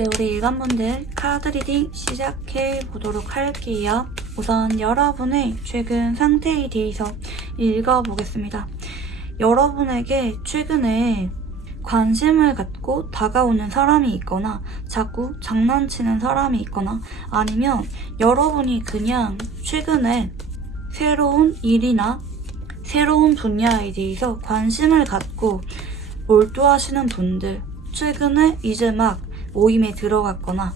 네, 우리 일반분들 카드 리딩 시작해 보도록 할게요. 우선 여러분의 최근 상태에 대해서 읽어보겠습니다. 여러분에게 최근에 관심을 갖고 다가오는 사람이 있거나 자꾸 장난치는 사람이 있거나 아니면 여러분이 그냥 최근에 새로운 일이나 새로운 분야에 대해서 관심을 갖고 몰두하시는 분들, 최근에 이제 막 모임에 들어갔거나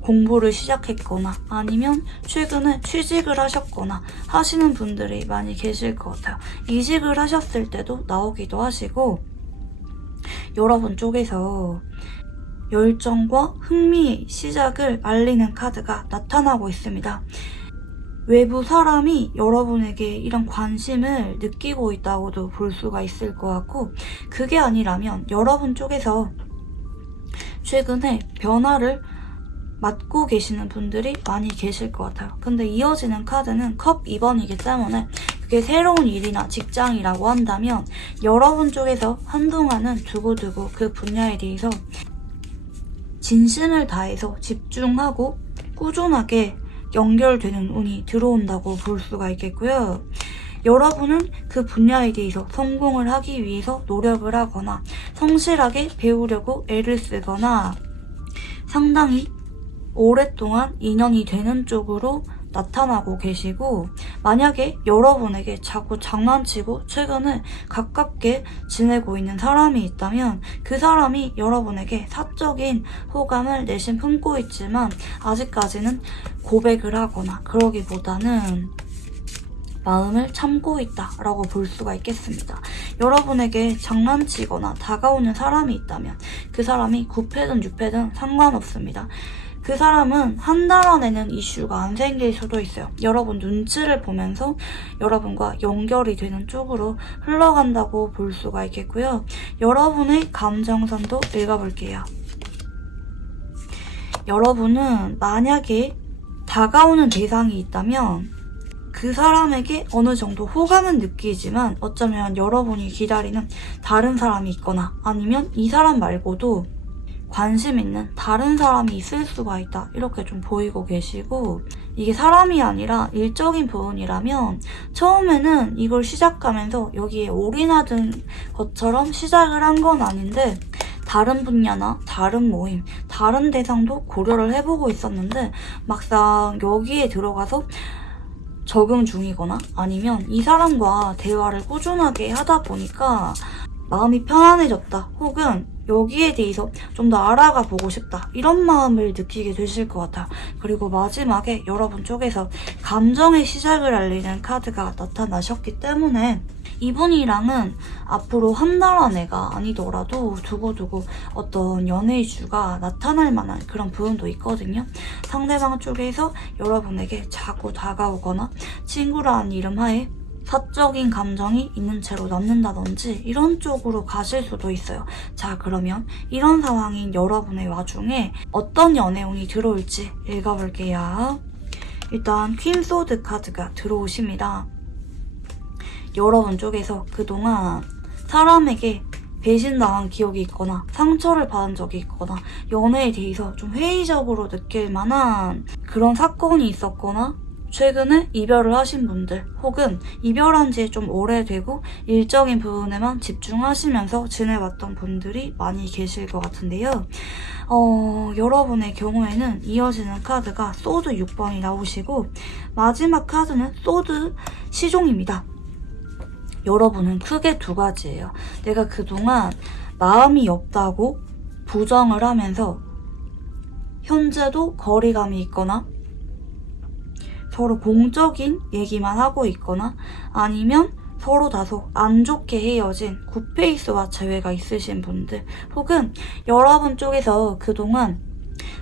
공부를 시작했거나 아니면 최근에 취직을 하셨거나 하시는 분들이 많이 계실 것 같아요. 이직을 하셨을 때도 나오기도 하시고 여러분 쪽에서 열정과 흥미의 시작을 알리는 카드가 나타나고 있습니다. 외부 사람이 여러분에게 이런 관심을 느끼고 있다고도 볼 수가 있을 것 같고 그게 아니라면 여러분 쪽에서 최근에 변화를 맡고 계시는 분들이 많이 계실 것 같아요. 근데 이어지는 카드는 컵 2번이기 때문에 그게 새로운 일이나 직장이라고 한다면 여러분 쪽에서 한동안은 두고두고 그 분야에 대해서 진심을 다해서 집중하고 꾸준하게 연결되는 운이 들어온다고 볼 수가 있겠고요. 여러분은 그 분야에 대해서 성공을 하기 위해서 노력을 하거나 성실하게 배우려고 애를 쓰거나 상당히 오랫동안 인연이 되는 쪽으로 나타나고 계시고 만약에 여러분에게 자꾸 장난치고 최근에 가깝게 지내고 있는 사람이 있다면 그 사람이 여러분에게 사적인 호감을 내심 품고 있지만 아직까지는 고백을 하거나 그러기보다는 마음을 참고 있다라고 볼 수가 있겠습니다. 여러분에게 장난치거나 다가오는 사람이 있다면 그 사람이 9패든 6패든 상관없습니다. 그 사람은 한 달 안에는 이슈가 안 생길 수도 있어요. 여러분 눈치를 보면서 여러분과 연결이 되는 쪽으로 흘러간다고 볼 수가 있겠고요. 여러분의 감정선도 읽어볼게요. 여러분은 만약에 다가오는 대상이 있다면 그 사람에게 어느 정도 호감은 느끼지만 어쩌면 여러분이 기다리는 다른 사람이 있거나 아니면 이 사람 말고도 관심 있는 다른 사람이 있을 수가 있다. 이렇게 좀 보이고 계시고 이게 사람이 아니라 일적인 부분이라면 처음에는 이걸 시작하면서 여기에 올인하던 것처럼 시작을 한 건 아닌데 다른 분야나 다른 모임, 다른 대상도 고려를 해보고 있었는데 막상 여기에 들어가서 적응 중이거나 아니면 이 사람과 대화를 꾸준하게 하다 보니까 마음이 편안해졌다 혹은 여기에 대해서 좀 더 알아가 보고 싶다 이런 마음을 느끼게 되실 것 같아요. 그리고 마지막에 여러분 쪽에서 감정의 시작을 알리는 카드가 나타나셨기 때문에 이분이랑은 앞으로 한 달 안에가 아니더라도 두고두고 어떤 연애 이슈가 나타날 만한 그런 부분도 있거든요. 상대방 쪽에서 여러분에게 자꾸 다가오거나 친구라는 이름 하에 사적인 감정이 있는 채로 남는다든지 이런 쪽으로 가실 수도 있어요. 자, 그러면 이런 상황인 여러분의 와중에 어떤 연애운이 들어올지 읽어볼게요. 일단 퀸 소드 카드가 들어오십니다. 여러분 쪽에서 그동안 사람에게 배신당한 기억이 있거나 상처를 받은 적이 있거나 연애에 대해서 좀 회의적으로 느낄 만한 그런 사건이 있었거나 최근에 이별을 하신 분들 혹은 이별한 지 좀 오래되고 일적인 부분에만 집중하시면서 지내왔던 분들이 많이 계실 것 같은데요. 여러분의 경우에는 이어지는 카드가 소드 6번이 나오시고 마지막 카드는 소드 시종입니다. 여러분은 크게 두 가지예요. 내가 그동안 마음이 없다고 부정을 하면서 현재도 거리감이 있거나 서로 공적인 얘기만 하고 있거나 아니면 서로 다소 안 좋게 헤어진 굿페이스와 재회가 있으신 분들 혹은 여러분 쪽에서 그동안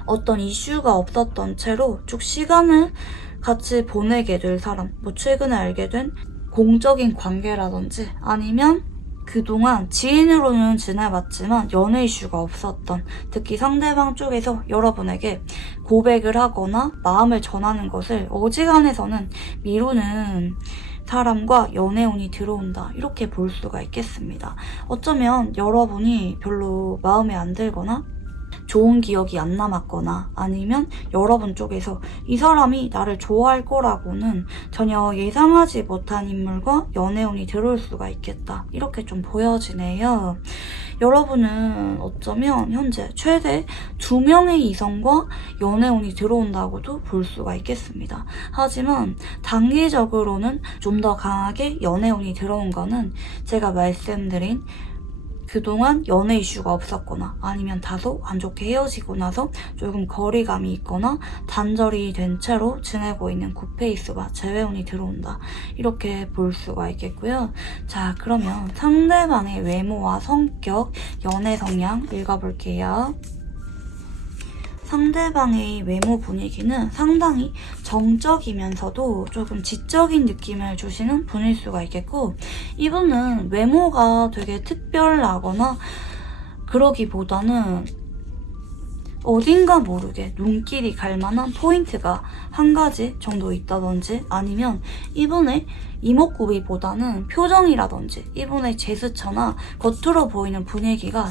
어떤 이슈가 없었던 채로 쭉 시간을 같이 보내게 될 사람 뭐 최근에 알게 된 공적인 관계라든지 아니면 그동안 지인으로는 지내봤지만 연애 이슈가 없었던 특히 상대방 쪽에서 여러분에게 고백을 하거나 마음을 전하는 것을 어지간해서는 미루는 사람과 연애운이 들어온다 이렇게 볼 수가 있겠습니다. 어쩌면 여러분이 별로 마음에 안 들거나 좋은 기억이 안 남았거나 아니면 여러분 쪽에서 이 사람이 나를 좋아할 거라고는 전혀 예상하지 못한 인물과 연애운이 들어올 수가 있겠다. 이렇게 좀 보여지네요. 여러분은 어쩌면 현재 최대 2명의 이성과 연애운이 들어온다고도 볼 수가 있겠습니다. 하지만 단기적으로는 좀 더 강하게 연애운이 들어온 거는 제가 말씀드린 그동안 연애 이슈가 없었거나 아니면 다소 안 좋게 헤어지고 나서 조금 거리감이 있거나 단절이 된 채로 지내고 있는 굿페이스와 재회운이 들어온다. 이렇게 볼 수가 있겠고요. 자, 그러면 상대방의 외모와 성격, 연애 성향 읽어볼게요. 상대방의 외모 분위기는 상당히 정적이면서도 조금 지적인 느낌을 주시는 분일 수가 있겠고, 이분은 외모가 되게 특별하거나 그러기보다는 어딘가 모르게 눈길이 갈 만한 포인트가 한 가지 정도 있다든지, 아니면 이분의 이목구비보다는 표정이라든지 이분의 제스처나 겉으로 보이는 분위기가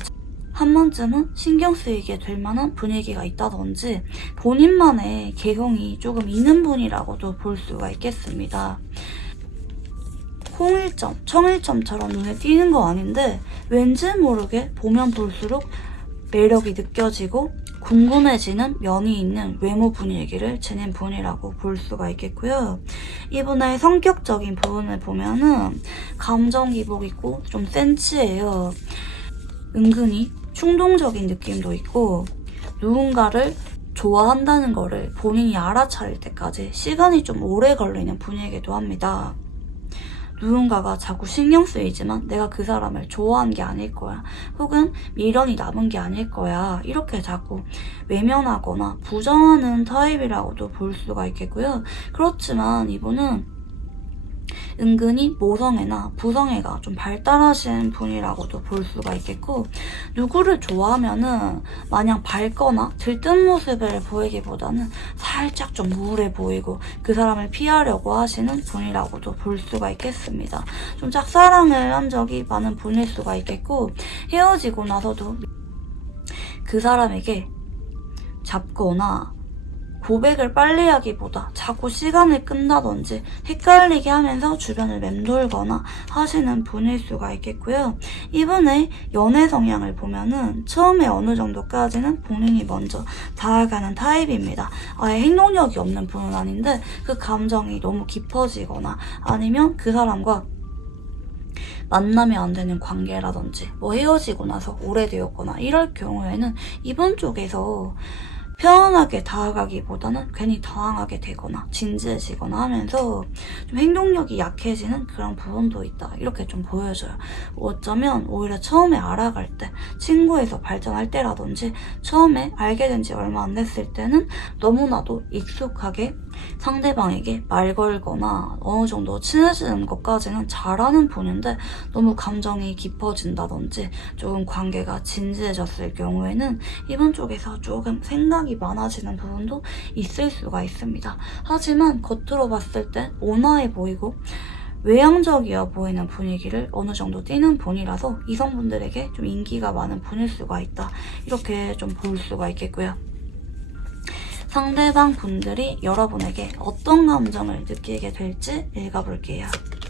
한 번쯤은 신경 쓰이게 될 만한 분위기가 있다든지 본인만의 개성이 조금 있는 분이라고도 볼 수가 있겠습니다. 홍일점, 청일점처럼 눈에 띄는 거 아닌데 왠지 모르게 보면 볼수록 매력이 느껴지고 궁금해지는 면이 있는 외모 분위기를 지닌 분이라고 볼 수가 있겠고요. 이분의 성격적인 부분을 보면은 감정 기복이고 좀 센치해요. 은근히 충동적인 느낌도 있고 누군가를 좋아한다는 거를 본인이 알아차릴 때까지 시간이 좀 오래 걸리는 분이기도 합니다. 누군가가 자꾸 신경 쓰이지만 내가 그 사람을 좋아한 게 아닐 거야, 혹은 미련이 남은 게 아닐 거야, 이렇게 자꾸 외면하거나 부정하는 타입이라고도 볼 수가 있겠고요. 그렇지만 이분은 은근히 모성애나 부성애가 좀 발달하신 분이라고도 볼 수가 있겠고, 누구를 좋아하면은 마냥 밝거나 들뜬 모습을 보이기보다는 살짝 좀 우울해 보이고 그 사람을 피하려고 하시는 분이라고도 볼 수가 있겠습니다. 좀 짝사랑을 한 적이 많은 분일 수가 있겠고, 헤어지고 나서도 그 사람에게 잡거나 고백을 빨리 하기보다 자꾸 시간을 끈다든지 헷갈리게 하면서 주변을 맴돌거나 하시는 분일 수가 있겠고요. 이분의 연애 성향을 보면은 처음에 어느 정도까지는 본인이 먼저 다가가는 타입입니다. 아예 행동력이 없는 분은 아닌데 그 감정이 너무 깊어지거나 아니면 그 사람과 만나면 안 되는 관계라든지 뭐 헤어지고 나서 오래되었거나 이럴 경우에는 이분 쪽에서 편안하게 다가가기보다는 괜히 당황하게 되거나 진지해지거나 하면서 좀 행동력이 약해지는 그런 부분도 있다. 이렇게 좀 보여져요. 어쩌면 오히려 처음에 알아갈 때, 친구에서 발전할 때라든지 처음에 알게 된 지 얼마 안 됐을 때는 너무나도 익숙하게 상대방에게 말 걸거나 어느 정도 친해지는 것까지는 잘하는 분인데 너무 감정이 깊어진다든지 조금 관계가 진지해졌을 경우에는 이분 쪽에서 조금 생각이 많아지는 부분도 있을 수가 있습니다. 하지만 겉으로 봤을 때 온화해 보이고 외향적이어 보이는 분위기를 어느 정도 띠는 분이라서 이성분들에게 좀 인기가 많은 분일 수가 있다. 이렇게 좀 볼 수가 있겠고요. 상대방 분들이 여러분에게 어떤 감정을 느끼게 될지 읽어볼게요.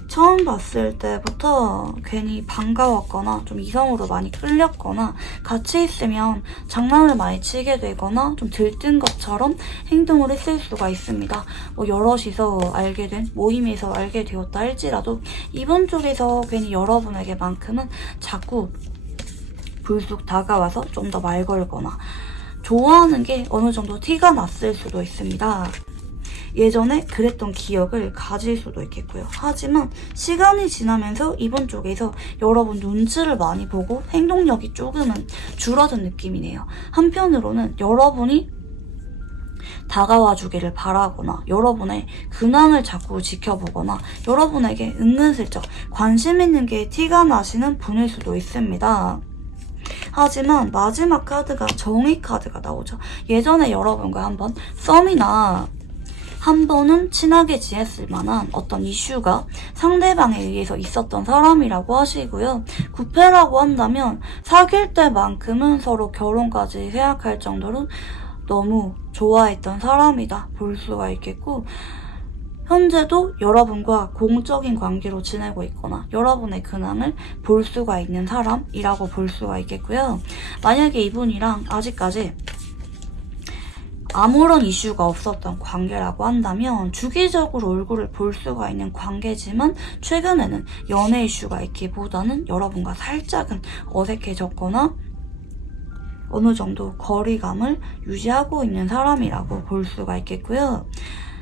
처음 봤을 때부터 괜히 반가웠거나 좀 이성으로 많이 끌렸거나 같이 있으면 장난을 많이 치게 되거나 좀 들뜬 것처럼 행동을 했을 수가 있습니다. 뭐 여럿이서 알게 된, 모임에서 알게 되었다 할지라도 이분 쪽에서 괜히 여러분에게만큼은 자꾸 불쑥 다가와서 좀 더 말 걸거나 좋아하는 게 어느 정도 티가 났을 수도 있습니다. 예전에 그랬던 기억을 가질 수도 있겠고요. 하지만 시간이 지나면서 이번 쪽에서 여러분 눈치를 많이 보고 행동력이 조금은 줄어든 느낌이네요. 한편으로는 여러분이 다가와 주기를 바라거나 여러분의 근황을 자꾸 지켜보거나 여러분에게 은근슬쩍 관심 있는 게 티가 나시는 분일 수도 있습니다. 하지만 마지막 카드가 정의 카드가 나오죠. 예전에 여러분과 한번 썸이나 한 번은 친하게 지냈을 만한 어떤 이슈가 상대방에 의해서 있었던 사람이라고 하시고요. 구패라고 한다면 사귈 때만큼은 서로 결혼까지 생각할 정도로 너무 좋아했던 사람이다 볼 수가 있겠고, 현재도 여러분과 공적인 관계로 지내고 있거나 여러분의 근황을 볼 수가 있는 사람이라고 볼 수가 있겠고요. 만약에 이분이랑 아직까지 아무런 이슈가 없었던 관계라고 한다면 주기적으로 얼굴을 볼 수가 있는 관계지만 최근에는 연애 이슈가 있기보다는 여러분과 살짝은 어색해졌거나 어느 정도 거리감을 유지하고 있는 사람이라고 볼 수가 있겠고요.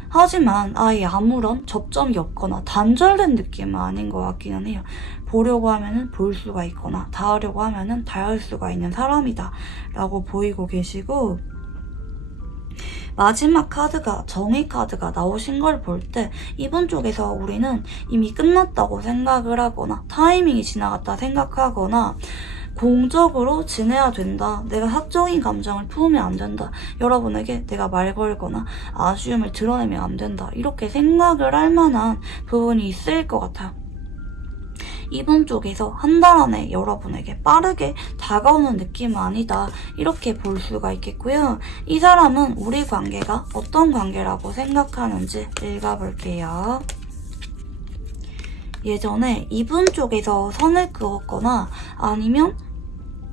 하지만 아예 아무런 접점이 없거나 단절된 느낌은 아닌 것 같기는 해요. 보려고 하면은 볼 수가 있거나 닿으려고 하면은 닿을 수가 있는 사람이다 라고 보이고 계시고, 마지막 카드가 정의 카드가 나오신 걸 볼 때 이분 쪽에서 우리는 이미 끝났다고 생각을 하거나 타이밍이 지나갔다 생각하거나 공적으로 지내야 된다, 내가 사적인 감정을 품으면 안 된다, 여러분에게 내가 말 걸거나 아쉬움을 드러내면 안 된다, 이렇게 생각을 할 만한 부분이 있을 것 같아요. 이분 쪽에서 한 달 안에 여러분에게 빠르게 다가오는 느낌은 아니다, 이렇게 볼 수가 있겠고요. 이 사람은 우리 관계가 어떤 관계라고 생각하는지 읽어볼게요. 예전에 이분 쪽에서 선을 그었거나 아니면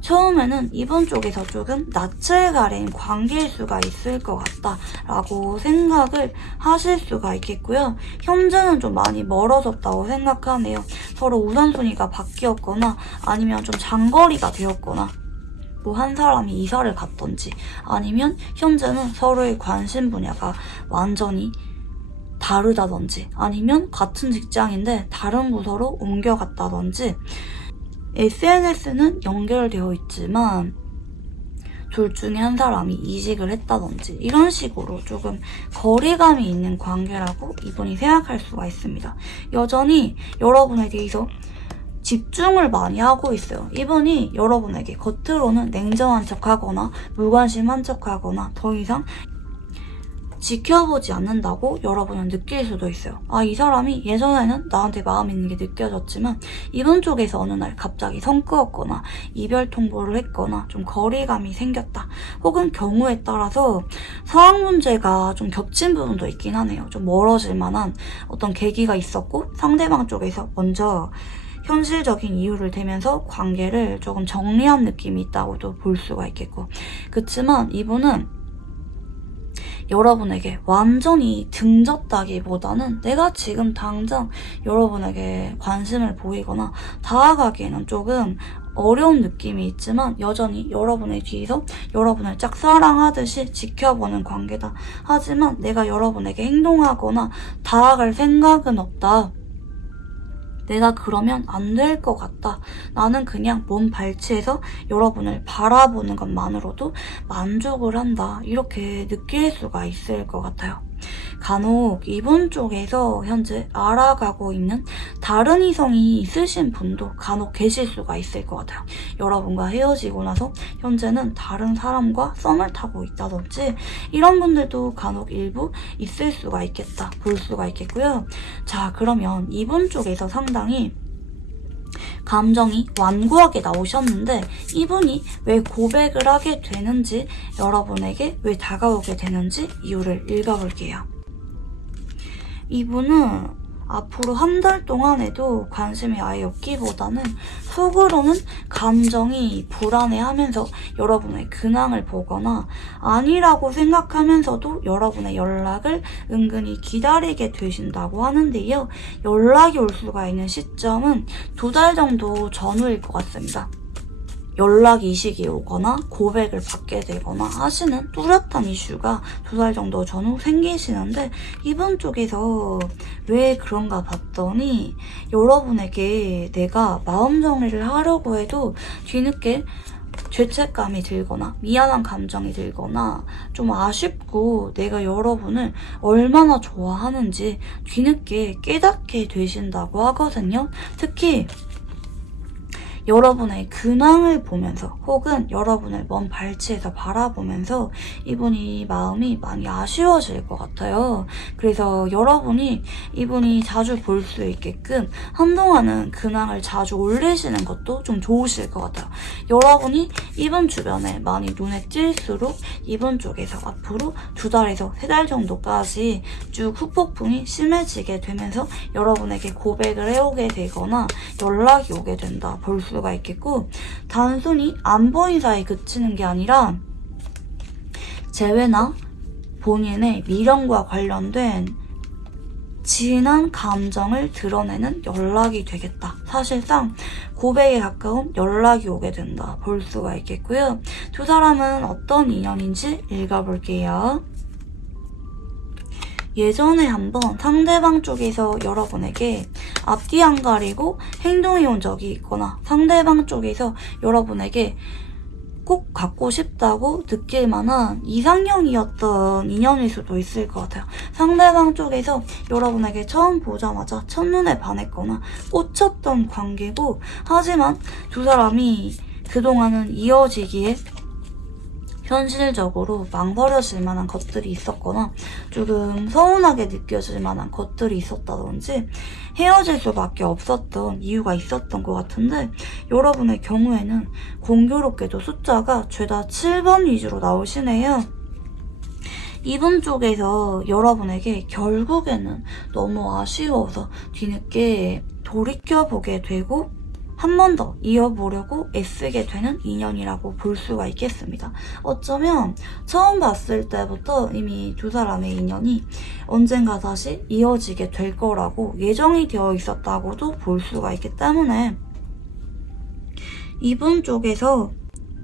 처음에는 이분 쪽에서 조금 낯을 가린 관계일 수가 있을 것 같다 라고 생각을 하실 수가 있겠고요. 현재는 좀 많이 멀어졌다고 생각하네요. 서로 우선순위가 바뀌었거나 아니면 좀 장거리가 되었거나 뭐 한 사람이 이사를 갔던지 아니면 현재는 서로의 관심 분야가 완전히 다르다든지 아니면 같은 직장인데 다른 부서로 옮겨갔다든지, SNS는 연결되어 있지만 둘 중에 한 사람이 이직을 했다든지 이런 식으로 조금 거리감이 있는 관계라고 이분이 생각할 수가 있습니다. 여전히 여러분에 대해서 집중을 많이 하고 있어요. 이분이 여러분에게 겉으로는 냉정한 척하거나 무관심한 척하거나 더 이상 지켜보지 않는다고 여러분은 느낄 수도 있어요. 아, 이 사람이 예전에는 나한테 마음 있는 게 느껴졌지만 이분 쪽에서 어느 날 갑자기 성 끄었거나 이별 통보를 했거나 좀 거리감이 생겼다. 혹은 경우에 따라서 상황 문제가 좀 겹친 부분도 있긴 하네요. 좀 멀어질 만한 어떤 계기가 있었고 상대방 쪽에서 먼저 현실적인 이유를 대면서 관계를 조금 정리한 느낌이 있다고도 볼 수가 있겠고, 그치만 이분은 여러분에게 완전히 등졌다기보다는 내가 지금 당장 여러분에게 관심을 보이거나 다가가기에는 조금 어려운 느낌이 있지만 여전히 여러분의 뒤에서 여러분을 짝사랑하듯이 지켜보는 관계다. 하지만 내가 여러분에게 행동하거나 다가갈 생각은 없다. 내가 그러면 안 될 것 같다. 나는 그냥 몸 발치해서 여러분을 바라보는 것만으로도 만족을 한다. 이렇게 느낄 수가 있을 것 같아요. 간혹 이분 쪽에서 현재 알아가고 있는 다른 이성이 있으신 분도 간혹 계실 수가 있을 것 같아요. 여러분과 헤어지고 나서 현재는 다른 사람과 썸을 타고 있다든지 이런 분들도 간혹 일부 있을 수가 있겠다, 볼 수가 있겠고요. 자, 그러면 이분 쪽에서 상당히 감정이 완고하게 나오셨는데 이분이 왜 고백을 하게 되는지, 여러분에게 왜 다가오게 되는지 이유를 읽어볼게요. 이분은 앞으로 한 달 동안에도 관심이 아예 없기보다는 속으로는 감정이 불안해하면서 여러분의 근황을 보거나 아니라고 생각하면서도 여러분의 연락을 은근히 기다리게 되신다고 하는데요. 연락이 올 수가 있는 시점은 2달 정도 전후일 것 같습니다. 연락 이식이 오거나 고백을 받게 되거나 하시는 뚜렷한 이슈가 2달 정도 전후 생기시는데, 이분 쪽에서 왜 그런가 봤더니 여러분에게 내가 마음 정리를 하려고 해도 뒤늦게 죄책감이 들거나 미안한 감정이 들거나 좀 아쉽고 내가 여러분을 얼마나 좋아하는지 뒤늦게 깨닫게 되신다고 하거든요. 특히 여러분의 근황을 보면서 혹은 여러분을 먼 발치에서 바라보면서 이분이 마음이 많이 아쉬워질 것 같아요. 그래서 여러분이 이분이 자주 볼 수 있게끔 한동안은 근황을 자주 올리시는 것도 좀 좋으실 것 같아요. 여러분이 이분 주변에 많이 눈에 띌수록 이분 쪽에서 앞으로 2달에서 3달 정도까지 쭉 후폭풍이 심해지게 되면서 여러분에게 고백을 해오게 되거나 연락이 오게 된다 볼 수가 있겠고, 단순히 안 보인 사이 그치는 게 아니라 재회나 본인의 미련과 관련된 진한 감정을 드러내는 연락이 되겠다. 사실상 고백에 가까운 연락이 오게 된다 볼 수가 있겠고요. 두 사람은 어떤 인연인지 읽어볼게요. 예전에 한번 상대방 쪽에서 여러분에게 앞뒤 안 가리고 행동해 온 적이 있거나 상대방 쪽에서 여러분에게 꼭 갖고 싶다고 느낄 만한 이상형이었던 인연일 수도 있을 것 같아요. 상대방 쪽에서 여러분에게 처음 보자마자 첫눈에 반했거나 꽂혔던 관계고, 하지만 두 사람이 그동안은 이어지기에 현실적으로 망설여질 만한 것들이 있었거나 조금 서운하게 느껴질 만한 것들이 있었다든지 헤어질 수밖에 없었던 이유가 있었던 것 같은데, 여러분의 경우에는 공교롭게도 숫자가 죄다 7번 위주로 나오시네요. 이분 쪽에서 여러분에게 결국에는 너무 아쉬워서 뒤늦게 돌이켜보게 되고 한 번 더 이어보려고 애쓰게 되는 인연이라고 볼 수가 있겠습니다. 어쩌면 처음 봤을 때부터 이미 두 사람의 인연이 언젠가 다시 이어지게 될 거라고 예정이 되어 있었다고도 볼 수가 있기 때문에 이분 쪽에서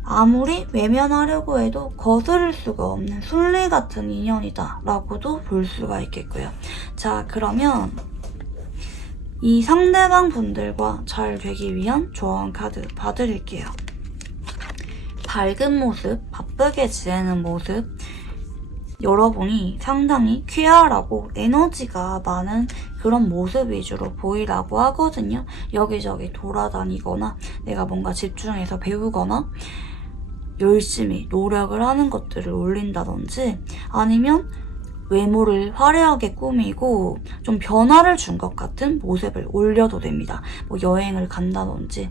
아무리 외면하려고 해도 거스를 수가 없는 순리 같은 인연이다 라고도 볼 수가 있겠고요. 자, 그러면 이 상대방 분들과 잘 되기 위한 조언 카드 봐드릴게요. 밝은 모습, 바쁘게 지내는 모습, 여러분이 상당히 쾌활하고 에너지가 많은 그런 모습 위주로 보이라고 하거든요. 여기저기 돌아다니거나 내가 뭔가 집중해서 배우거나 열심히 노력을 하는 것들을 올린다든지, 아니면 외모를 화려하게 꾸미고 좀 변화를 준 것 같은 모습을 올려도 됩니다. 뭐 여행을 간다든지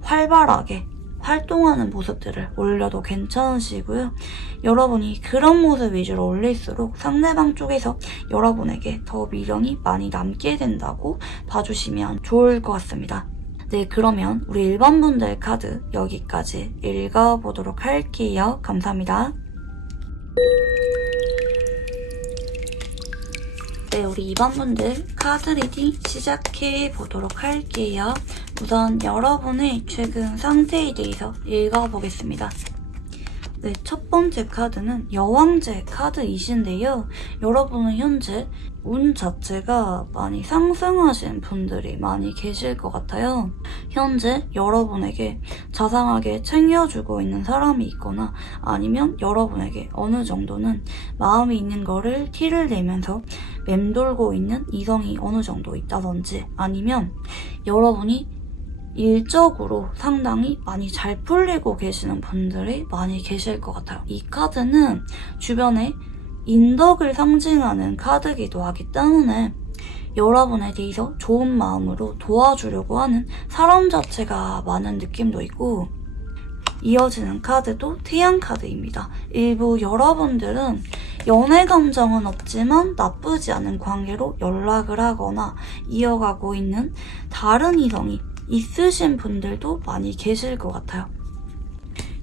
활발하게 활동하는 모습들을 올려도 괜찮으시고요. 여러분이 그런 모습 위주로 올릴수록 상대방 쪽에서 여러분에게 더 미련이 많이 남게 된다고 봐주시면 좋을 것 같습니다. 네, 그러면 우리 1번 분들 카드 여기까지 읽어보도록 할게요. 감사합니다. 네, 우리 2번 분들 카드 리딩 시작해 보도록 할게요. 우선 여러분의 최근 상태에 대해서 읽어보겠습니다. 네, 첫 번째 카드는 여왕제 카드이신데요. 여러분은 현재 운 자체가 많이 상승하신 분들이 많이 계실 것 같아요. 현재 여러분에게 자상하게 챙겨주고 있는 사람이 있거나 아니면 여러분에게 어느 정도는 마음이 있는 거를 티를 내면서 맴돌고 있는 이성이 어느 정도 있다든지, 아니면 여러분이 일적으로 상당히 많이 잘 풀리고 계시는 분들이 많이 계실 것 같아요. 이 카드는 주변에 인덕을 상징하는 카드이기도 하기 때문에 여러분에 대해서 좋은 마음으로 도와주려고 하는 사람 자체가 많은 느낌도 있고, 이어지는 카드도 태양 카드입니다. 일부 여러분들은 연애 감정은 없지만 나쁘지 않은 관계로 연락을 하거나 이어가고 있는 다른 이성이 있으신 분들도 많이 계실 것 같아요.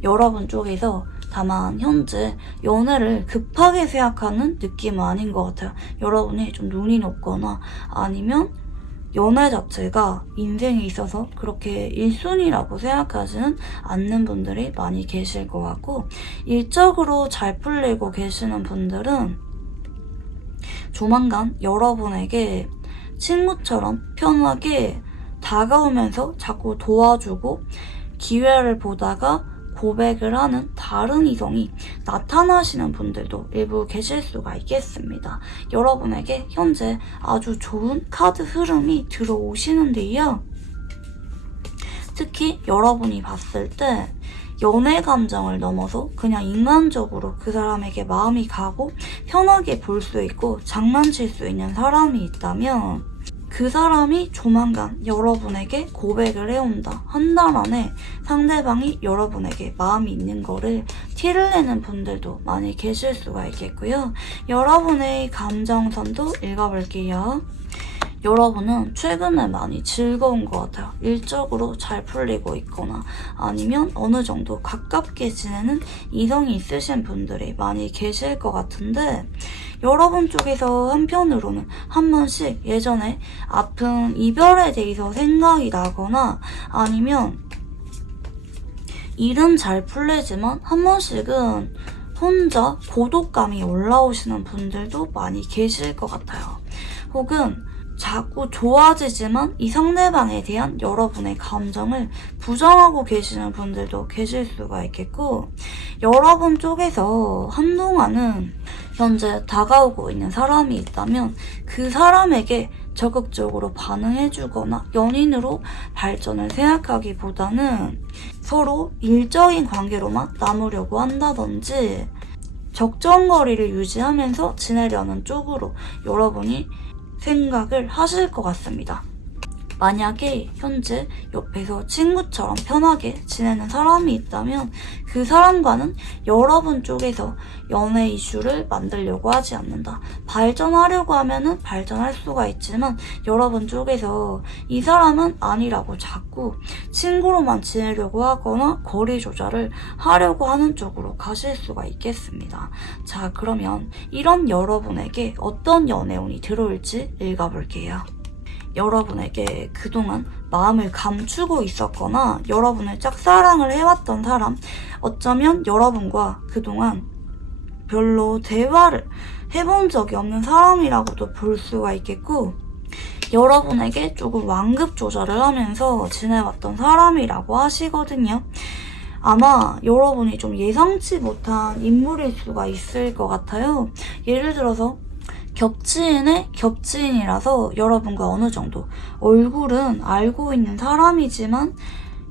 여러분 쪽에서 다만 현재 연애를 급하게 생각하는 느낌은 아닌 것 같아요. 여러분이 좀 눈이 높거나 아니면 연애 자체가 인생에 있어서 그렇게 1순위라고 생각하지는 않는 분들이 많이 계실 것 같고, 일적으로 잘 풀리고 계시는 분들은 조만간 여러분에게 친구처럼 편하게 다가오면서 자꾸 도와주고 기회를 보다가 고백을 하는 다른 이성이 나타나시는 분들도 일부 계실 수가 있겠습니다. 여러분에게 현재 아주 좋은 카드 흐름이 들어오시는데요. 특히 여러분이 봤을 때 연애 감정을 넘어서 그냥 인간적으로 그 사람에게 마음이 가고 편하게 볼 수 있고 장난칠 수 있는 사람이 있다면 그 사람이 조만간 여러분에게 고백을 해온다. 한 달 안에 상대방이 여러분에게 마음이 있는 거를 티를 내는 분들도 많이 계실 수가 있겠고요. 여러분의 감정선도 읽어볼게요. 여러분은 최근에 많이 즐거운 것 같아요. 일적으로 잘 풀리고 있거나 아니면 어느 정도 가깝게 지내는 이성이 있으신 분들이 많이 계실 것 같은데 여러분 쪽에서 한편으로는 한 번씩 예전에 아픈 이별에 대해서 생각이 나거나 아니면 일은 잘 풀리지만 한 번씩은 혼자 고독감이 올라오시는 분들도 많이 계실 것 같아요. 혹은 자꾸 좋아지지만 이 상대방에 대한 여러분의 감정을 부정하고 계시는 분들도 계실 수가 있겠고 여러분 쪽에서 한동안은 현재 다가오고 있는 사람이 있다면 그 사람에게 적극적으로 반응해주거나 연인으로 발전을 생각하기보다는 서로 일적인 관계로만 남으려고 한다든지 적정거리를 유지하면서 지내려는 쪽으로 여러분이 생각을 하실 것 같습니다. 만약에 현재 옆에서 친구처럼 편하게 지내는 사람이 있다면 그 사람과는 여러분 쪽에서 연애 이슈를 만들려고 하지 않는다. 발전하려고 하면은 발전할 수가 있지만 여러분 쪽에서 이 사람은 아니라고 자꾸 친구로만 지내려고 하거나 거리 조절을 하려고 하는 쪽으로 가실 수가 있겠습니다. 자, 그러면 이런 여러분에게 어떤 연애운이 들어올지 읽어볼게요. 여러분에게 그동안 마음을 감추고 있었거나 여러분을 짝사랑을 해왔던 사람, 어쩌면 여러분과 그동안 별로 대화를 해본 적이 없는 사람이라고도 볼 수가 있겠고 여러분에게 조금 완급 조절을 하면서 지내왔던 사람이라고 하시거든요. 아마 여러분이 좀 예상치 못한 인물일 수가 있을 것 같아요. 예를 들어서 겹치인의 겹치인이라서 여러분과 어느 정도 얼굴은 알고 있는 사람이지만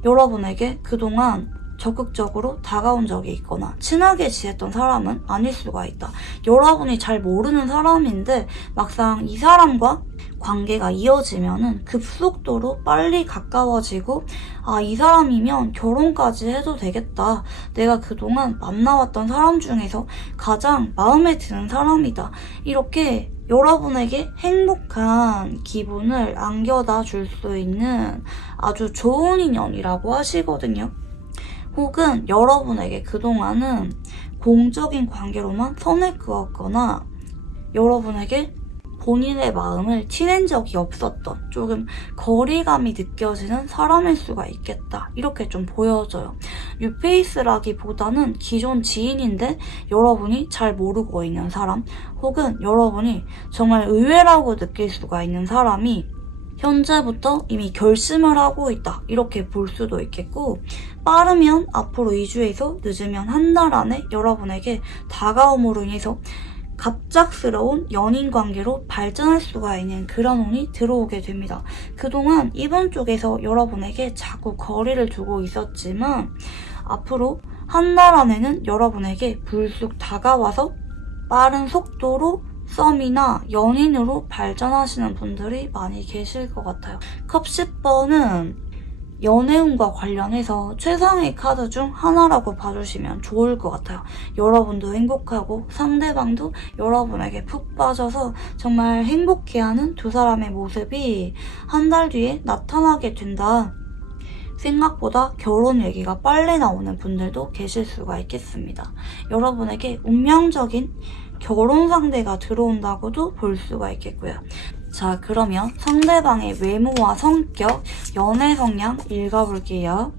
여러분에게 그동안 적극적으로 다가온 적이 있거나 친하게 지냈던 사람은 아닐 수가 있다. 여러분이 잘 모르는 사람인데 막상 이 사람과 관계가 이어지면은 급속도로 빨리 가까워지고 이 사람이면 결혼까지 해도 되겠다. 내가 그동안 만나왔던 사람 중에서 가장 마음에 드는 사람이다. 이렇게 여러분에게 행복한 기분을 안겨다 줄 수 있는 아주 좋은 인연이라고 하시거든요. 혹은 여러분에게 그동안은 공적인 관계로만 선을 그었거나 여러분에게 본인의 마음을 티낸 적이 없었던 조금 거리감이 느껴지는 사람일 수가 있겠다. 이렇게 좀 보여져요. 뉴페이스라기보다는 기존 지인인데 여러분이 잘 모르고 있는 사람 혹은 여러분이 정말 의외라고 느낄 수가 있는 사람이 현재부터 이미 결심을 하고 있다. 이렇게 볼 수도 있겠고 빠르면 앞으로 2주에서 늦으면 한 달 안에 여러분에게 다가옴으로 인해서 갑작스러운 연인 관계로 발전할 수가 있는 그런 운이 들어오게 됩니다. 그동안 이번 쪽에서 여러분에게 자꾸 거리를 두고 있었지만 앞으로 한 달 안에는 여러분에게 불쑥 다가와서 빠른 속도로 썸이나 연인으로 발전하시는 분들이 많이 계실 것 같아요. 컵 10번은 연애운과 관련해서 최상의 카드 중 하나라고 봐주시면 좋을 것 같아요. 여러분도 행복하고 상대방도 여러분에게 푹 빠져서 정말 행복해하는 두 사람의 모습이 한 달 뒤에 나타나게 된다. 생각보다 결혼 얘기가 빨리 나오는 분들도 계실 수가 있겠습니다. 여러분에게 운명적인 결혼 상대가 들어온다고도 볼 수가 있겠고요. 자, 그러면 상대방의 외모와 성격, 연애 성향 읽어볼게요.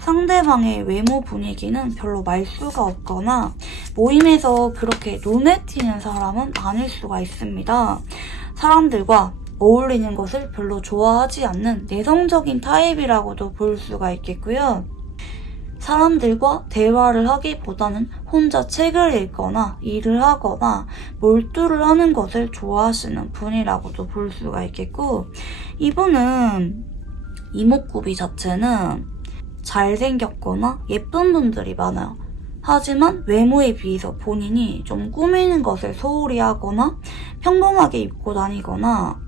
상대방의 외모 분위기는 별로 말수가 없거나 모임에서 그렇게 눈에 띄는 사람은 아닐 수가 있습니다. 사람들과 어울리는 것을 별로 좋아하지 않는 내성적인 타입이라고도 볼 수가 있겠고요. 사람들과 대화를 하기보다는 혼자 책을 읽거나 일을 하거나 몰두를 하는 것을 좋아하시는 분이라고도 볼 수가 있겠고 이분은 이목구비 자체는 잘생겼거나 예쁜 분들이 많아요. 하지만 외모에 비해서 본인이 좀 꾸미는 것을 소홀히 하거나 평범하게 입고 다니거나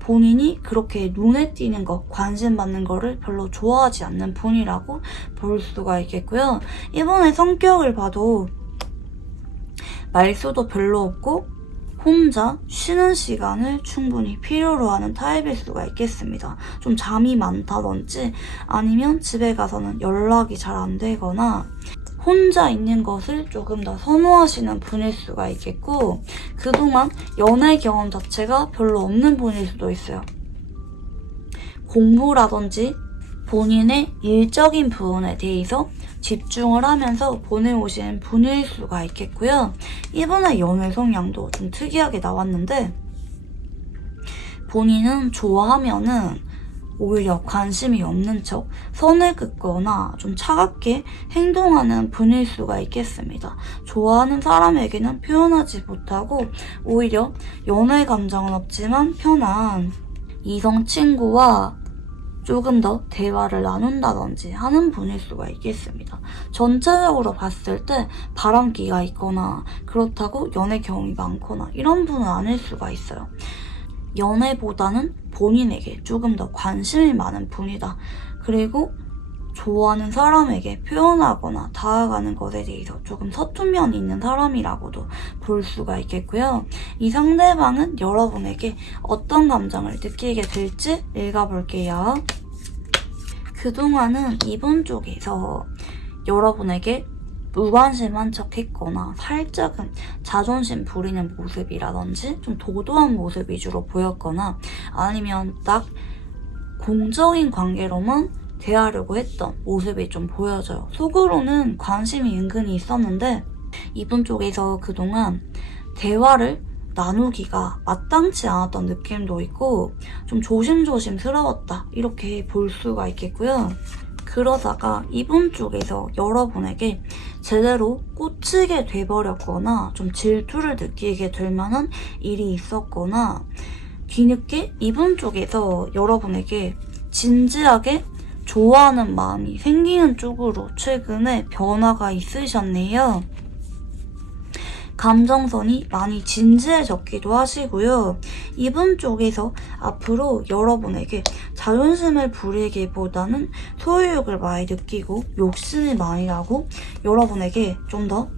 본인이 그렇게 눈에 띄는 것, 관심 받는 거를 별로 좋아하지 않는 분이라고 볼 수가 있겠고요. 이번에 성격을 봐도 말수도 별로 없고 혼자 쉬는 시간을 충분히 필요로 하는 타입일 수가 있겠습니다. 좀 잠이 많다든지 아니면 집에 가서는 연락이 잘 안 되거나 혼자 있는 것을 조금 더 선호하시는 분일 수가 있겠고 그동안 연애 경험 자체가 별로 없는 분일 수도 있어요. 공부라든지 본인의 일적인 부분에 대해서 집중을 하면서 보내오신 분일 수가 있겠고요. 이번에 연애 성향도 좀 특이하게 나왔는데 본인은 좋아하면은 오히려 관심이 없는 척 선을 긋거나 좀 차갑게 행동하는 분일 수가 있겠습니다. 좋아하는 사람에게는 표현하지 못하고 오히려 연애 감정은 없지만 편한 이성 친구와 조금 더 대화를 나눈다든지 하는 분일 수가 있겠습니다. 전체적으로 봤을 때 바람기가 있거나 그렇다고 연애 경험이 많거나 이런 분은 아닐 수가 있어요. 연애보다는 본인에게 조금 더 관심이 많은 분이다. 그리고 좋아하는 사람에게 표현하거나 다가가는 것에 대해서 조금 서툰 면이 있는 사람이라고도 볼 수가 있겠고요. 이 상대방은 여러분에게 어떤 감정을 느끼게 될지 읽어볼게요. 그동안은 이분 쪽에서 여러분에게 무관심한 척 했거나 살짝은 자존심 부리는 모습이라든지 좀 도도한 모습 위주로 보였거나 아니면 딱 공적인 관계로만 대하려고 했던 모습이 좀 보여져요. 속으로는 관심이 은근히 있었는데 이분 쪽에서 그동안 대화를 나누기가 마땅치 않았던 느낌도 있고 좀 조심조심스러웠다 이렇게 볼 수가 있겠고요. 그러다가 이분 쪽에서 여러분에게 제대로 꽂히게 돼버렸거나 좀 질투를 느끼게 될 만한 일이 있었거나 뒤늦게 이분 쪽에서 여러분에게 진지하게 좋아하는 마음이 생기는 쪽으로 최근에 변화가 있으셨네요. 감정선이 많이 진지해졌기도 하시고요. 이분 쪽에서 앞으로 여러분에게 자존심을 부리기보다는 소유욕을 많이 느끼고 욕심이 많이 나고 여러분에게 좀 더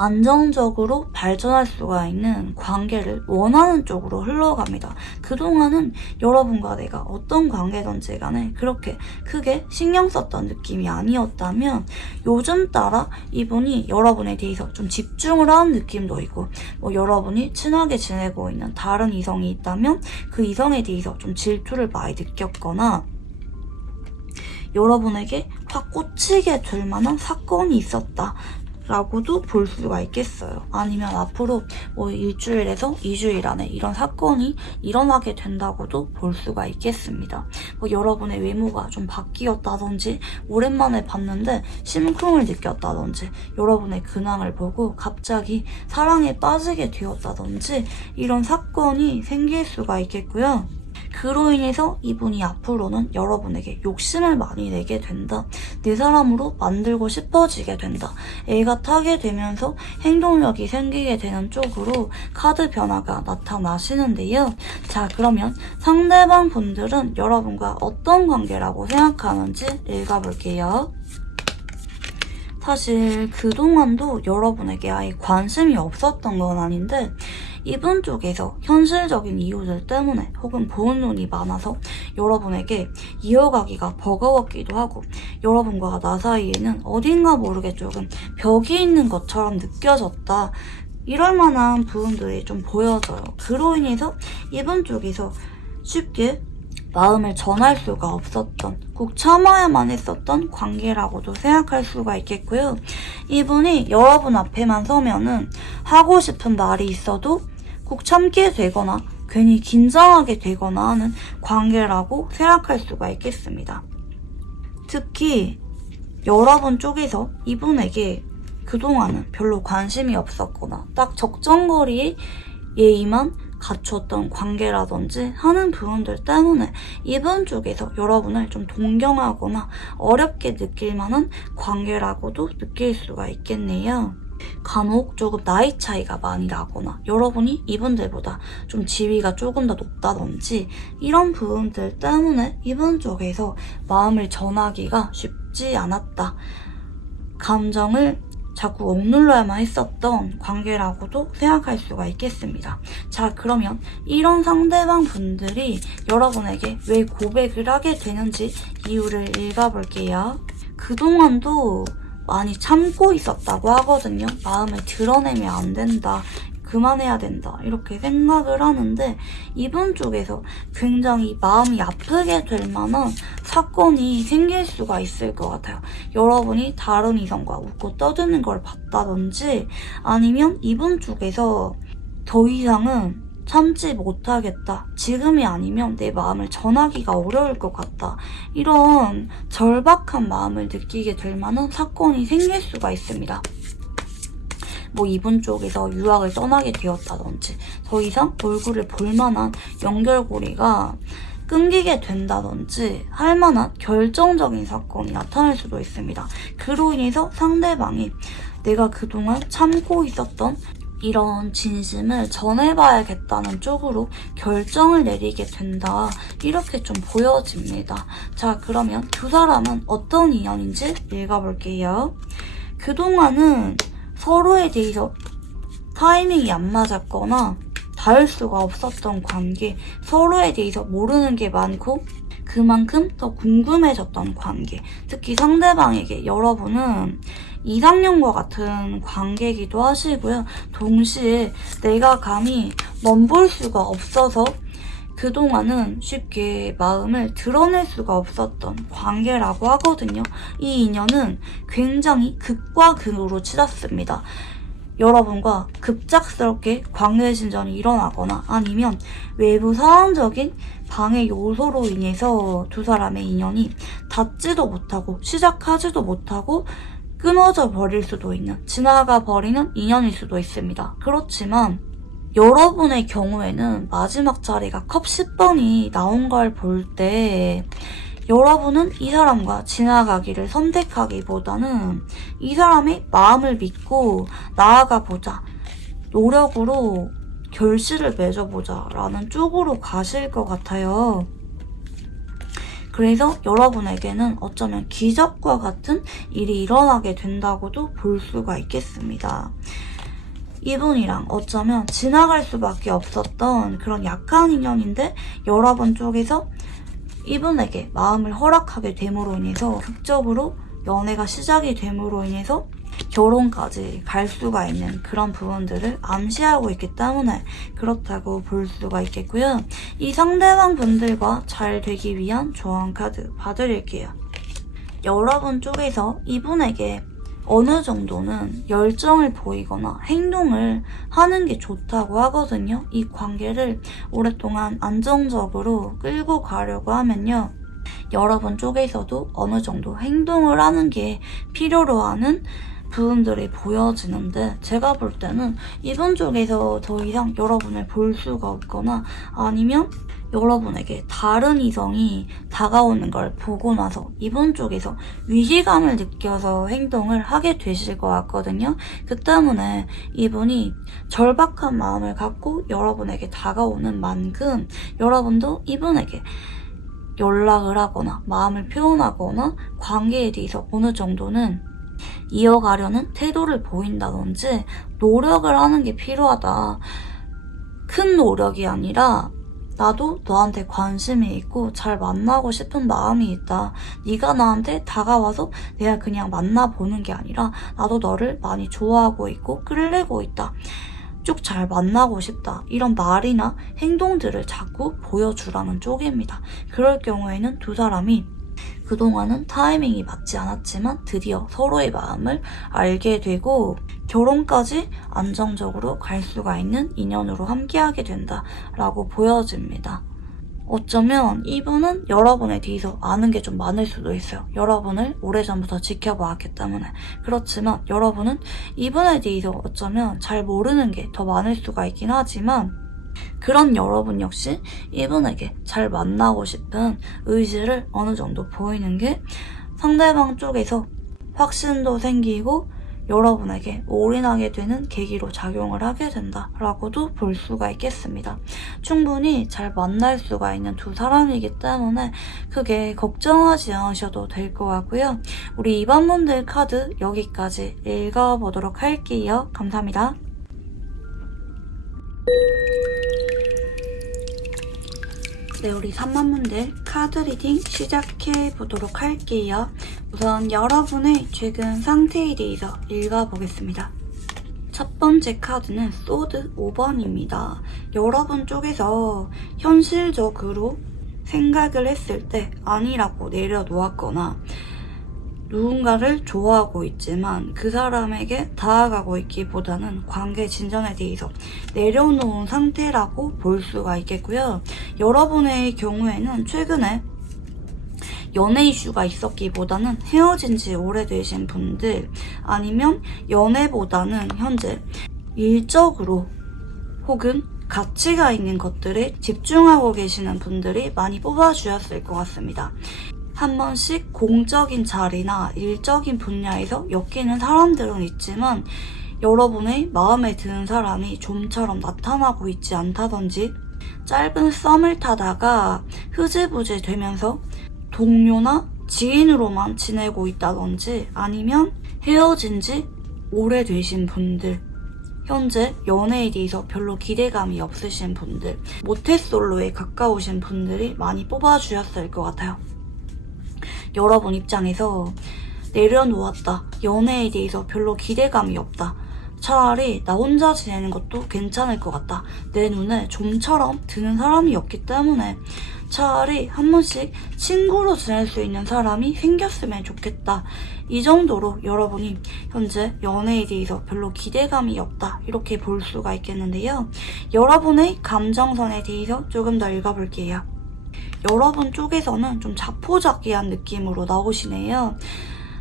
안정적으로 발전할 수가 있는 관계를 원하는 쪽으로 흘러갑니다. 그동안은 여러분과 내가 어떤 관계든지 간에 그렇게 크게 신경 썼던 느낌이 아니었다면 요즘 따라 이분이 여러분에 대해서 좀 집중을 하는 느낌도 있고 여러분이 친하게 지내고 있는 다른 이성이 있다면 그 이성에 대해서 좀 질투를 많이 느꼈거나 여러분에게 확 꽂히게 될 만한 사건이 있었다. 라고도 볼 수가 있겠어요. 아니면 앞으로 일주일에서 2주일 안에 이런 사건이 일어나게 된다고도 볼 수가 있겠습니다. 여러분의 외모가 좀 바뀌었다든지 오랜만에 봤는데 심쿵을 느꼈다든지 여러분의 근황을 보고 갑자기 사랑에 빠지게 되었다든지 이런 사건이 생길 수가 있겠고요. 그로 인해서 이분이 앞으로는 여러분에게 욕심을 많이 내게 된다. 내 사람으로 만들고 싶어지게 된다. 애가 타게 되면서 행동력이 생기게 되는 쪽으로 카드 변화가 나타나시는데요. 자, 그러면 상대방 분들은 여러분과 어떤 관계라고 생각하는지 읽어볼게요. 사실 그동안도 여러분에게 아예 관심이 없었던 건 아닌데 이분 쪽에서 현실적인 이유들 때문에 혹은 보는 눈이 많아서 여러분에게 이어가기가 버거웠기도 하고 여러분과 나 사이에는 어딘가 모르게 조금 벽이 있는 것처럼 느껴졌다. 이럴 만한 부분들이 좀 보여져요. 그로 인해서 이분 쪽에서 쉽게 마음을 전할 수가 없었던, 꼭 참아야만 했었던 관계라고도 생각할 수가 있겠고요. 이분이 여러분 앞에만 서면은 하고 싶은 말이 있어도 꼭 참게 되거나 괜히 긴장하게 되거나 하는 관계라고 생각할 수가 있겠습니다. 특히 여러분 쪽에서 이분에게 그동안은 별로 관심이 없었거나 딱 적정거리에 예의만 갖추었던 관계라든지 하는 부분들 때문에 이분 쪽에서 여러분을 좀 동경하거나 어렵게 느낄 만한 관계라고도 느낄 수가 있겠네요. 간혹 조금 나이 차이가 많이 나거나 여러분이 이분들보다 좀 지위가 조금 더 높다든지 이런 부분들 때문에 이분 쪽에서 마음을 전하기가 쉽지 않았다. 감정을 자꾸 억눌러야만 했었던 관계라고도 생각할 수가 있겠습니다. 자, 그러면 이런 상대방 분들이 여러분에게 왜 고백을 하게 되는지 이유를 읽어볼게요. 그동안도 많이 참고 있었다고 하거든요. 마음을 드러내면 안 된다. 그만해야 된다. 이렇게 생각을 하는데 이분 쪽에서 굉장히 마음이 아프게 될 만한 사건이 생길 수가 있을 것 같아요. 여러분이 다른 이성과 웃고 떠드는 걸 봤다든지 아니면 이분 쪽에서 더 이상은 참지 못하겠다. 지금이 아니면 내 마음을 전하기가 어려울 것 같다. 이런 절박한 마음을 느끼게 될 만한 사건이 생길 수가 있습니다. 뭐 이분 쪽에서 유학을 떠나게 되었다든지 더 이상 얼굴을 볼 만한 연결고리가 끊기게 된다든지 할 만한 결정적인 사건이 나타날 수도 있습니다. 그로 인해서 상대방이 내가 그동안 참고 있었던 이런 진심을 전해봐야겠다는 쪽으로 결정을 내리게 된다. 이렇게 좀 보여집니다. 자, 그러면 두 사람은 어떤 인연인지 읽어볼게요. 그동안은 서로에 대해서 타이밍이 안 맞았거나 닿을 수가 없었던 관계, 서로에 대해서 모르는 게 많고 그만큼 더 궁금해졌던 관계, 특히 상대방에게 여러분은 이상형과 같은 관계이기도 하시고요. 동시에 내가 감히 넘볼 수가 없어서 그동안은 쉽게 마음을 드러낼 수가 없었던 관계라고 하거든요. 이 인연은 굉장히 극과 극으로 치닫습니다. 여러분과 급작스럽게 관계 진전이 일어나거나 아니면 외부 상황적인 방해 요소로 인해서 두 사람의 인연이 닿지도 못하고 시작하지도 못하고 끊어져 버릴 수도 있는, 지나가 버리는 인연일 수도 있습니다. 그렇지만 여러분의 경우에는 마지막 자리가 컵 10번이 나온 걸 볼 때 여러분은 이 사람과 지나가기를 선택하기보다는 이 사람의 마음을 믿고 나아가 보자, 노력으로 결실을 맺어보자 라는 쪽으로 가실 것 같아요. 그래서 여러분에게는 어쩌면 기적과 같은 일이 일어나게 된다고도 볼 수가 있겠습니다. 이분이랑 어쩌면 지나갈 수밖에 없었던 그런 약한 인연인데 여러분 쪽에서 이분에게 마음을 허락하게 됨으로 인해서 극적으로 연애가 시작이 됨으로 인해서 결혼까지 갈 수가 있는 그런 부분들을 암시하고 있기 때문에 그렇다고 볼 수가 있겠고요. 이 상대방 분들과 잘 되기 위한 조언 카드 봐드릴게요. 여러분 쪽에서 이분에게 어느 정도는 열정을 보이거나 행동을 하는 게 좋다고 하거든요. 이 관계를 오랫동안 안정적으로 끌고 가려고 하면요. 여러분 쪽에서도 어느 정도 행동을 하는 게 필요로 하는 부분들이 보여지는데 제가 볼 때는 이분 쪽에서 더 이상 여러분을 볼 수가 없거나 아니면 여러분에게 다른 이성이 다가오는 걸 보고 나서 이분 쪽에서 위기감을 느껴서 행동을 하게 되실 것 같거든요. 그 때문에 이분이 절박한 마음을 갖고 여러분에게 다가오는 만큼 여러분도 이분에게 연락을 하거나 마음을 표현하거나 관계에 대해서 어느 정도는 이어가려는 태도를 보인다든지 노력을 하는 게 필요하다. 큰 노력이 아니라 나도 너한테 관심이 있고 잘 만나고 싶은 마음이 있다. 네가 나한테 다가와서 내가 그냥 만나보는 게 아니라 나도 너를 많이 좋아하고 있고 끌리고 있다. 쭉 잘 만나고 싶다. 이런 말이나 행동들을 자꾸 보여주라는 쪽입니다. 그럴 경우에는 두 사람이 그동안은 타이밍이 맞지 않았지만 드디어 서로의 마음을 알게 되고 결혼까지 안정적으로 갈 수가 있는 인연으로 함께하게 된다라고 보여집니다. 어쩌면 이분은 여러분에 대해서 아는 게 좀 많을 수도 있어요. 여러분을 오래전부터 지켜봐왔기 때문에. 그렇지만 여러분은 이분에 대해서 어쩌면 잘 모르는 게 더 많을 수가 있긴 하지만 그런 여러분 역시 이분에게 잘 만나고 싶은 의지를 어느 정도 보이는 게 상대방 쪽에서 확신도 생기고 여러분에게 올인하게 되는 계기로 작용을 하게 된다라고도 볼 수가 있겠습니다. 충분히 잘 만날 수가 있는 두 사람이기 때문에 크게 걱정하지 않으셔도 될 것 같고요. 우리 2번 분들 카드 여기까지 읽어보도록 할게요. 감사합니다. 네, 우리 3번 분들 카드 리딩 시작해 보도록 할게요. 우선 여러분의 최근 상태에 대해서 읽어보겠습니다. 첫 번째 카드는 소드 5번입니다. 여러분 쪽에서 현실적으로 생각을 했을 때 아니라고 내려놓았거나 누군가를 좋아하고 있지만 그 사람에게 다가가고 있기보다는 관계 진전에 대해서 내려놓은 상태라고 볼 수가 있겠고요. 여러분의 경우에는 최근에 연애 이슈가 있었기보다는 헤어진 지 오래되신 분들, 아니면 연애보다는 현재 일적으로 혹은 가치가 있는 것들에 집중하고 계시는 분들이 많이 뽑아주셨을 것 같습니다. 한 번씩 공적인 자리나 일적인 분야에서 엮이는 사람들은 있지만 여러분의 마음에 드는 사람이 좀처럼 나타나고 있지 않다든지, 짧은 썸을 타다가 흐지부지 되면서 동료나 지인으로만 지내고 있다든지, 아니면 헤어진 지 오래되신 분들, 현재 연애에 대해서 별로 기대감이 없으신 분들, 모태솔로에 가까우신 분들이 많이 뽑아주셨을 것 같아요. 여러분 입장에서 내려놓았다, 연애에 대해서 별로 기대감이 없다, 차라리 나 혼자 지내는 것도 괜찮을 것 같다, 내 눈에 좀처럼 드는 사람이 없기 때문에 차라리 한 번씩 친구로 지낼 수 있는 사람이 생겼으면 좋겠다, 이 정도로 여러분이 현재 연애에 대해서 별로 기대감이 없다, 이렇게 볼 수가 있겠는데요. 여러분의 감정선에 대해서 조금 더 읽어볼게요. 여러분 쪽에서는 좀 자포자기한 느낌으로 나오시네요.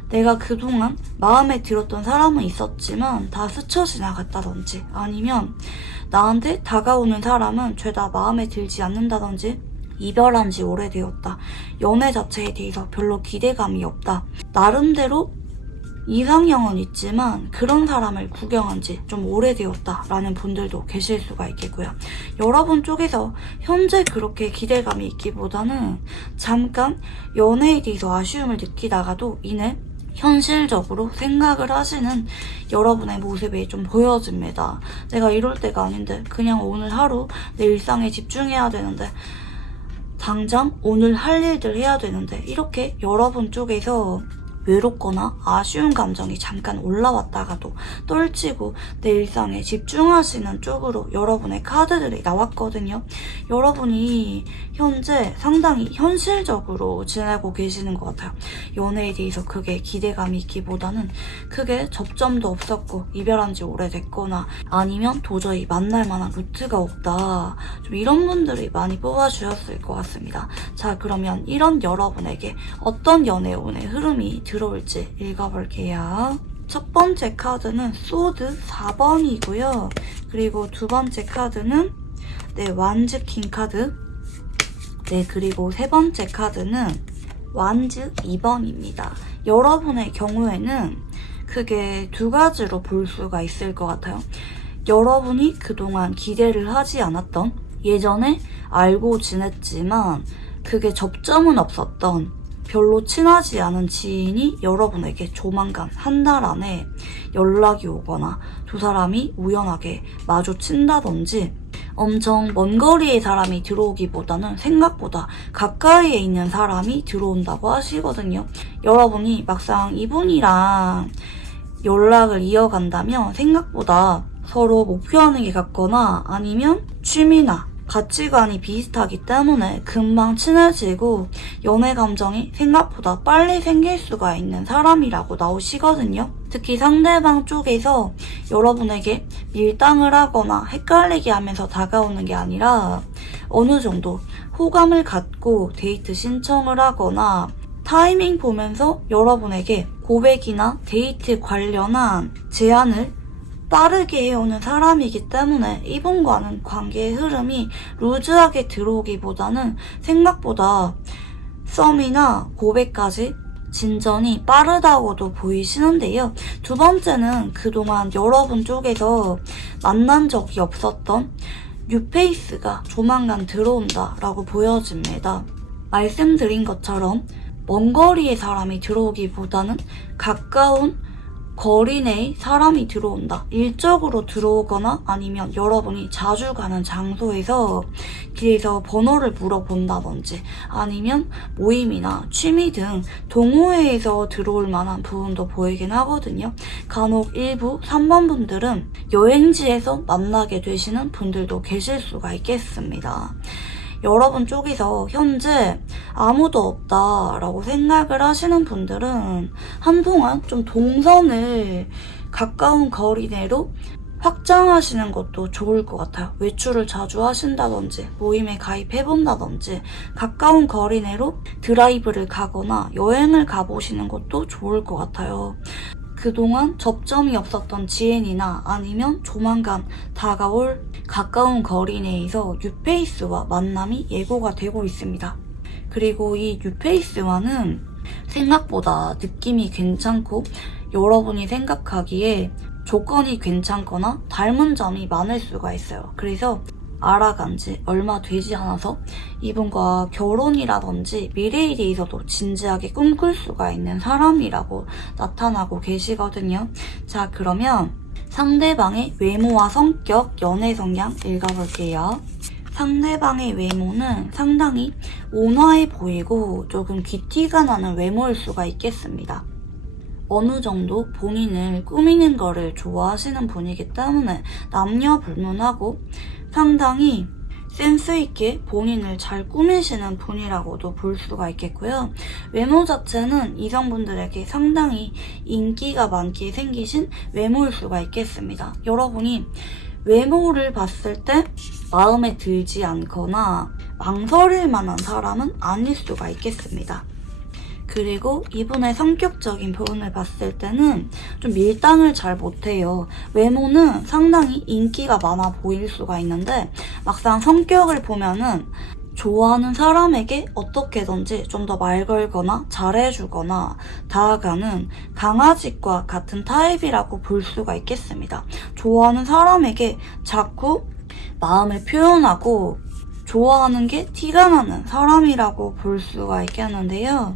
내가 그동안 마음에 들었던 사람은 있었지만 다 스쳐 지나갔다든지, 아니면 나한테 다가오는 사람은 죄다 마음에 들지 않는다든지, 이별한 지 오래되었다, 연애 자체에 대해서 별로 기대감이 없다, 나름대로 이상형은 있지만 그런 사람을 구경한 지 좀 오래되었다 라는 분들도 계실 수가 있겠고요. 여러분 쪽에서 현재 그렇게 기대감이 있기보다는 잠깐 연애에 대해서 아쉬움을 느끼다가도 이내 현실적으로 생각을 하시는 여러분의 모습이 좀 보여집니다. 내가 이럴 때가 아닌데, 그냥 오늘 하루 내 일상에 집중해야 되는데, 당장 오늘 할 일들 해야 되는데, 이렇게 여러분 쪽에서 외롭거나 아쉬운 감정이 잠깐 올라왔다가도 떨치고 내 일상에 집중하시는 쪽으로 여러분의 카드들이 나왔거든요. 여러분이 현재 상당히 현실적으로 지내고 계시는 것 같아요. 연애에 대해서 크게 기대감이 있기보다는 크게 접점도 없었고 이별한 지 오래됐거나, 아니면 도저히 만날 만한 루트가 없다, 좀 이런 분들이 많이 뽑아주셨을 것 같습니다. 자, 그러면 이런 여러분에게 어떤 연애운의 흐름이 들어올지 읽어볼게요. 첫 번째 카드는 소드 4번이고요. 그리고 두 번째 카드는 완즈 킹 카드. 그리고 세 번째 카드는 완즈 2번입니다. 여러분의 경우에는 크게 두 가지로 볼 수가 있을 것 같아요. 여러분이 그동안 기대를 하지 않았던, 예전에 알고 지냈지만 그게 접점은 없었던, 별로 친하지 않은 지인이 여러분에게 조만간 한 달 안에 연락이 오거나 두 사람이 우연하게 마주친다든지, 엄청 먼 거리의 사람이 들어오기보다는 생각보다 가까이에 있는 사람이 들어온다고 하시거든요. 여러분이 막상 이분이랑 연락을 이어간다면 생각보다 서로 목표하는 게 같거나, 아니면 취미나 가치관이 비슷하기 때문에 금방 친해지고 연애 감정이 생각보다 빨리 생길 수가 있는 사람이라고 나오시거든요. 특히 상대방 쪽에서 여러분에게 밀당을 하거나 헷갈리게 하면서 다가오는 게 아니라 어느 정도 호감을 갖고 데이트 신청을 하거나, 타이밍 보면서 여러분에게 고백이나 데이트 관련한 제안을 빠르게 해오는 사람이기 때문에 이분과는 관계의 흐름이 루즈하게 들어오기보다는 생각보다 썸이나 고백까지 진전이 빠르다고도 보이시는데요. 두 번째는 그동안 여러분 쪽에서 만난 적이 없었던 뉴페이스가 조만간 들어온다 라고 보여집니다. 말씀드린 것처럼 먼 거리의 사람이 들어오기보다는 가까운 거리 내에 사람이 들어온다. 일적으로 들어오거나 아니면 여러분이 자주 가는 장소에서 길에서 번호를 물어본다든지 아니면 모임이나 취미 등 동호회에서 들어올 만한 부분도 보이긴 하거든요. 간혹 일부 3번 분들은 여행지에서 만나게 되시는 분들도 계실 수가 있겠습니다. 여러분 쪽에서 현재 아무도 없다라고 생각을 하시는 분들은 한동안 좀 동선을 가까운 거리 내로 확장하시는 것도 좋을 것 같아요. 외출을 자주 하신다든지 모임에 가입해본다든지 가까운 거리 내로 드라이브를 가거나 여행을 가보시는 것도 좋을 것 같아요. 그동안 접점이 없었던 지인이나 아니면 조만간 다가올 가까운 거리 내에서 뉴페이스와 만남이 예고가 되고 있습니다. 그리고 이 뉴페이스와는 생각보다 느낌이 괜찮고 여러분이 생각하기에 조건이 괜찮거나 닮은 점이 많을 수가 있어요. 그래서 알아간 지 얼마 되지 않아서 이분과 결혼이라든지 미래에 대해서도 진지하게 꿈꿀 수가 있는 사람이라고 나타나고 계시거든요. 자, 그러면 상대방의 외모와 성격, 연애 성향 읽어볼게요. 상대방의 외모는 상당히 온화해 보이고 조금 귀티가 나는 외모일 수가 있겠습니다. 어느 정도 본인을 꾸미는 거를 좋아하시는 분이기 때문에 남녀 불문하고 상당히 센스있게 본인을 잘 꾸미시는 분이라고도 볼 수가 있겠고요. 외모 자체는 이성분들에게 상당히 인기가 많게 생기신 외모일 수가 있겠습니다. 여러분이 외모를 봤을 때 마음에 들지 않거나 망설일 만한 사람은 아닐 수가 있겠습니다. 그리고 이분의 성격적인 부분을 봤을 때는 좀 밀당을 잘 못해요. 외모는 상당히 인기가 많아 보일 수가 있는데 막상 성격을 보면은 좋아하는 사람에게 어떻게든지 좀 더 말 걸거나 잘해주거나 다가가는 강아지과 같은 타입이라고 볼 수가 있겠습니다. 좋아하는 사람에게 자꾸 마음을 표현하고 좋아하는 게 티가 나는 사람이라고 볼 수가 있겠는데요.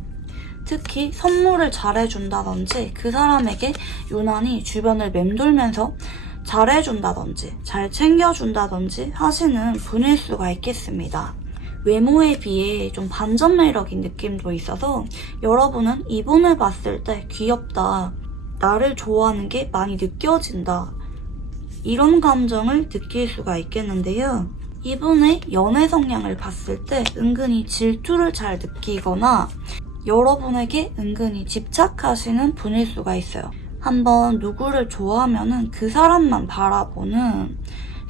특히 선물을 잘해준다든지 그 사람에게 유난히 주변을 맴돌면서 잘해준다든지 잘 챙겨준다든지 하시는 분일 수가 있겠습니다. 외모에 비해 좀 반전 매력인 느낌도 있어서 여러분은 이분을 봤을 때 귀엽다, 나를 좋아하는 게 많이 느껴진다 이런 감정을 느낄 수가 있겠는데요. 이분의 연애 성향을 봤을 때 은근히 질투를 잘 느끼거나 여러분에게 은근히 집착하시는 분일 수가 있어요. 한번 누구를 좋아하면은 그 사람만 바라보는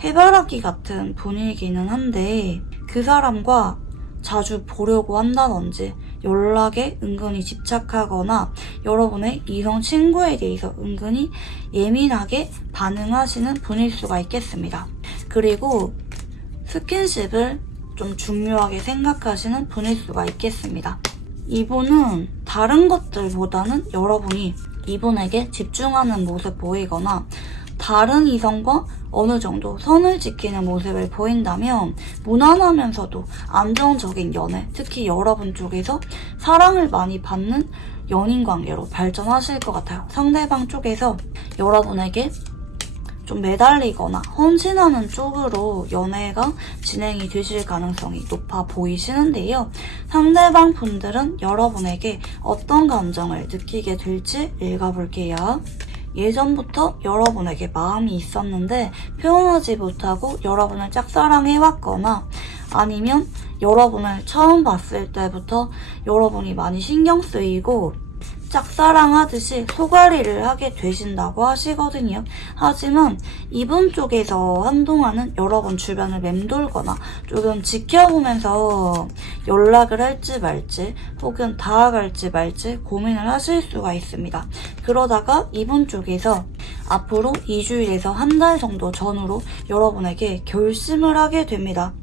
해바라기 같은 분이기는 한데 그 사람과 자주 보려고 한다든지 연락에 은근히 집착하거나 여러분의 이성 친구에 대해서 은근히 예민하게 반응하시는 분일 수가 있겠습니다. 그리고 스킨십을 좀 중요하게 생각하시는 분일 수가 있겠습니다. 이분은 다른 것들보다는 여러분이 이분에게 집중하는 모습 보이거나 다른 이성과 어느 정도 선을 지키는 모습을 보인다면 무난하면서도 안정적인 연애, 특히 여러분 쪽에서 사랑을 많이 받는 연인 관계로 발전하실 것 같아요. 상대방 쪽에서 여러분에게 좀 매달리거나 헌신하는 쪽으로 연애가 진행이 되실 가능성이 높아 보이시는데요. 상대방 분들은 여러분에게 어떤 감정을 느끼게 될지 읽어볼게요. 예전부터 여러분에게 마음이 있었는데 표현하지 못하고 여러분을 짝사랑해왔거나 아니면 여러분을 처음 봤을 때부터 여러분이 많이 신경 쓰이고 짝사랑하듯이 소갈이를 하게 되신다고 하시거든요. 하지만 이분 쪽에서 한동안은 여러분 주변을 맴돌거나 조금 지켜보면서 연락을 할지 말지 혹은 다가갈지 말지 고민을 하실 수가 있습니다. 그러다가 이분 쪽에서 앞으로 2주일에서 한 달 정도 전후로 여러분에게 결심을 하게 됩니다.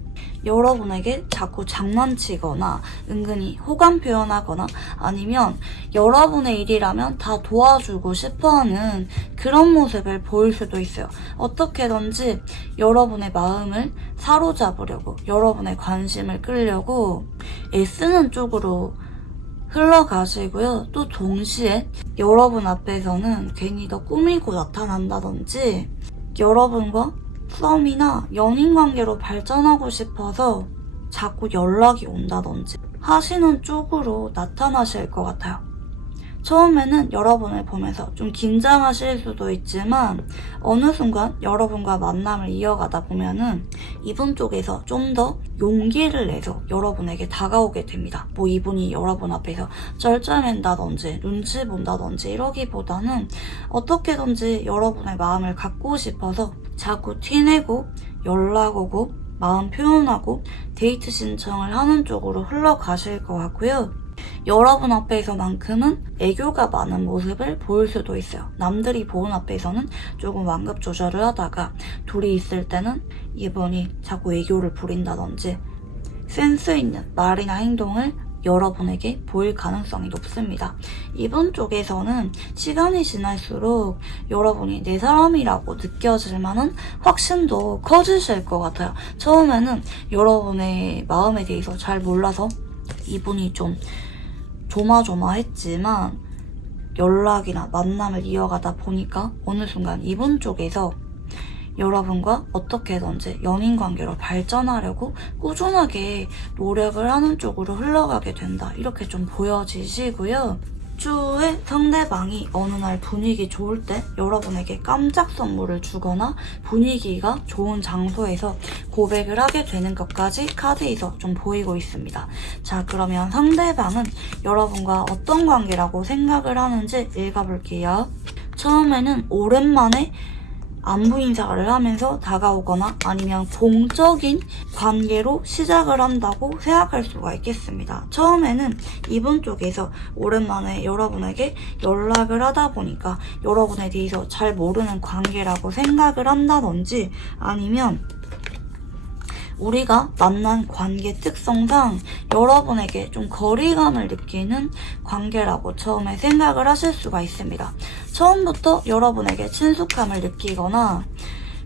여러분에게 자꾸 장난치거나 은근히 호감 표현하거나 아니면 여러분의 일이라면 다 도와주고 싶어하는 그런 모습을 보일 수도 있어요. 어떻게든지 여러분의 마음을 사로잡으려고, 여러분의 관심을 끌려고 애쓰는 쪽으로 흘러가시고요. 또 동시에 여러분 앞에서는 괜히 더 꾸미고 나타난다든지 여러분과 썸이나 연인 관계로 발전하고 싶어서 자꾸 연락이 온다든지 하시는 쪽으로 나타나실 것 같아요. 처음에는 여러분을 보면서 좀 긴장하실 수도 있지만 어느 순간 여러분과 만남을 이어가다 보면은 이분 쪽에서 좀 더 용기를 내서 여러분에게 다가오게 됩니다. 뭐 이분이 여러분 앞에서 쩔쩔맨다든지 눈치 본다든지 이러기보다는 어떻게든지 여러분의 마음을 갖고 싶어서 자꾸 티내고 연락 오고 마음 표현하고 데이트 신청을 하는 쪽으로 흘러가실 것 같고요. 여러분 앞에서만큼은 애교가 많은 모습을 보일 수도 있어요. 남들이 보는 앞에서는 조금 완급 조절을 하다가 둘이 있을 때는 이분이 자꾸 애교를 부린다든지 센스 있는 말이나 행동을 여러분에게 보일 가능성이 높습니다. 이분 쪽에서는 시간이 지날수록 여러분이 내 사람이라고 느껴질 만한 확신도 커지실 것 같아요. 처음에는 여러분의 마음에 대해서 잘 몰라서 이분이 좀 조마조마했지만 연락이나 만남을 이어가다 보니까 어느 순간 이분 쪽에서 여러분과 어떻게든지 연인 관계로 발전하려고 꾸준하게 노력을 하는 쪽으로 흘러가게 된다. 이렇게 좀 보여지시고요. 주에 상대방이 어느 날 분위기 좋을 때 여러분에게 깜짝 선물을 주거나 분위기가 좋은 장소에서 고백을 하게 되는 것까지 카드에서 좀 보이고 있습니다. 자, 그러면 상대방은 여러분과 어떤 관계라고 생각을 하는지 읽어볼게요. 처음에는 오랜만에 안부 인사를 하면서 다가오거나 아니면 공적인 관계로 시작을 한다고 생각할 수가 있겠습니다. 처음에는 이분 쪽에서 오랜만에 여러분에게 연락을 하다 보니까 여러분에 대해서 잘 모르는 관계라고 생각을 한다든지 아니면 우리가 만난 관계 특성상 여러분에게 좀 거리감을 느끼는 관계라고 처음에 생각을 하실 수가 있습니다. 처음부터 여러분에게 친숙함을 느끼거나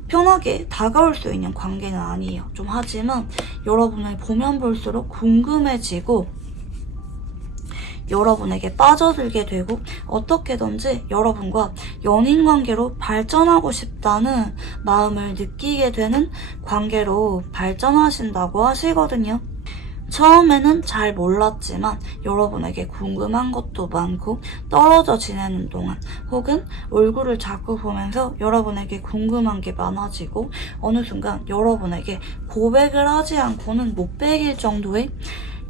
편하게 다가올 수 있는 관계는 아니에요. 좀 하지만 여러분을 보면 볼수록 궁금해지고 여러분에게 빠져들게 되고 어떻게든지 여러분과 연인 관계로 발전하고 싶다는 마음을 느끼게 되는 관계로 발전하신다고 하시거든요. 처음에는 잘 몰랐지만 여러분에게 궁금한 것도 많고 떨어져 지내는 동안 혹은 얼굴을 자꾸 보면서 여러분에게 궁금한 게 많아지고 어느 순간 여러분에게 고백을 하지 않고는 못 베길 정도의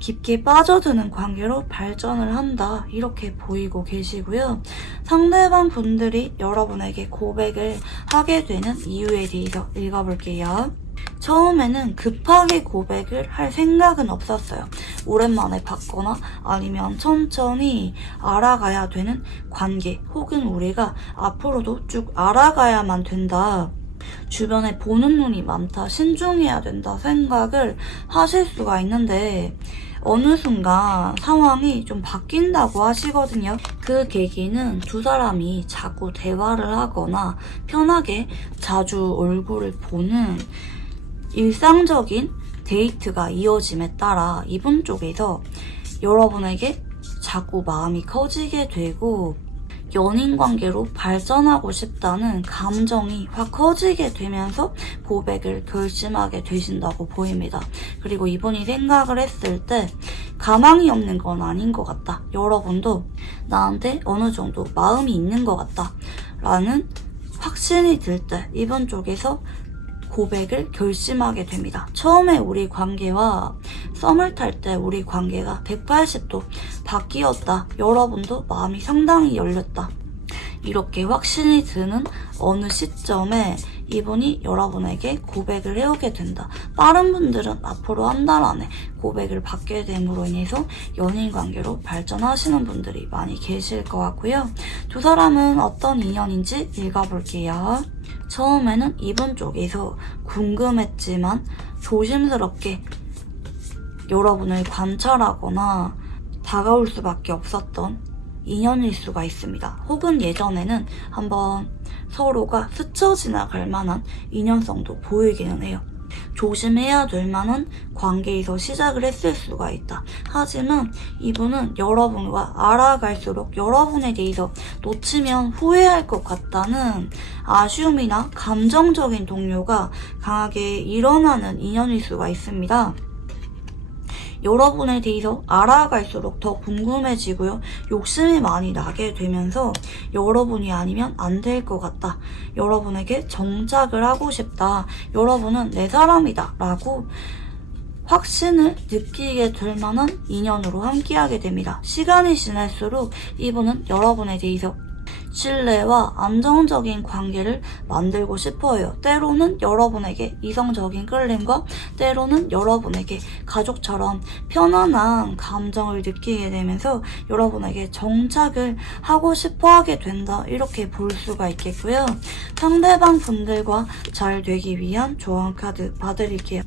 깊게 빠져드는 관계로 발전을 한다. 이렇게 보이고 계시고요. 상대방 분들이 여러분에게 고백을 하게 되는 이유에 대해서 읽어볼게요. 처음에는 급하게 고백을 할 생각은 없었어요. 오랜만에 봤거나 아니면 천천히 알아가야 되는 관계 혹은 우리가 앞으로도 쭉 알아가야만 된다. 주변에 보는 눈이 많다, 신중해야 된다 생각을 하실 수가 있는데 어느 순간 상황이 좀 바뀐다고 하시거든요. 그 계기는 두 사람이 자꾸 대화를 하거나 편하게 자주 얼굴을 보는 일상적인 데이트가 이어짐에 따라 이분 쪽에서 여러분에게 자꾸 마음이 커지게 되고 연인 관계로 발전하고 싶다는 감정이 확 커지게 되면서 고백을 결심하게 되신다고 보입니다. 그리고 이분이 생각을 했을 때 가망이 없는 건 아닌 것 같다. 여러분도 나한테 어느 정도 마음이 있는 것 같다. 라는 확신이 들 때 이분 쪽에서 고백을 결심하게 됩니다. 처음에 우리 관계와 썸을 탈 때 우리 관계가 180도 바뀌었다. 여러분도 마음이 상당히 열렸다. 이렇게 확신이 드는 어느 시점에 이분이 여러분에게 고백을 해오게 된다. 빠른 분들은 앞으로 한 달 안에 고백을 받게 됨으로 인해서 연인 관계로 발전하시는 분들이 많이 계실 것 같고요. 두 사람은 어떤 인연인지 읽어볼게요. 처음에는 이분 쪽에서 궁금했지만 조심스럽게 여러분을 관찰하거나 다가올 수밖에 없었던 인연일 수가 있습니다. 혹은 예전에는 한번 서로가 스쳐 지나갈 만한 인연성도 보이기는 해요. 조심해야 될 만한 관계에서 시작을 했을 수가 있다. 하지만 이분은 여러분과 알아갈수록 여러분에 대해서 놓치면 후회할 것 같다는 아쉬움이나 감정적인 동요가 강하게 일어나는 인연일 수가 있습니다. 여러분에 대해서 알아갈수록 더 궁금해지고요. 욕심이 많이 나게 되면서 여러분이 아니면 안 될 것 같다. 여러분에게 정착을 하고 싶다. 여러분은 내 사람이다. 라고 확신을 느끼게 될 만한 인연으로 함께하게 됩니다. 시간이 지날수록 이분은 여러분에 대해서 신뢰와 안정적인 관계를 만들고 싶어요. 때로는 여러분에게 이성적인 끌림과 때로는 여러분에게 가족처럼 편안한 감정을 느끼게 되면서 여러분에게 정착을 하고 싶어 하게 된다. 이렇게 볼 수가 있겠고요. 상대방 분들과 잘 되기 위한 조언 카드 봐드릴게요.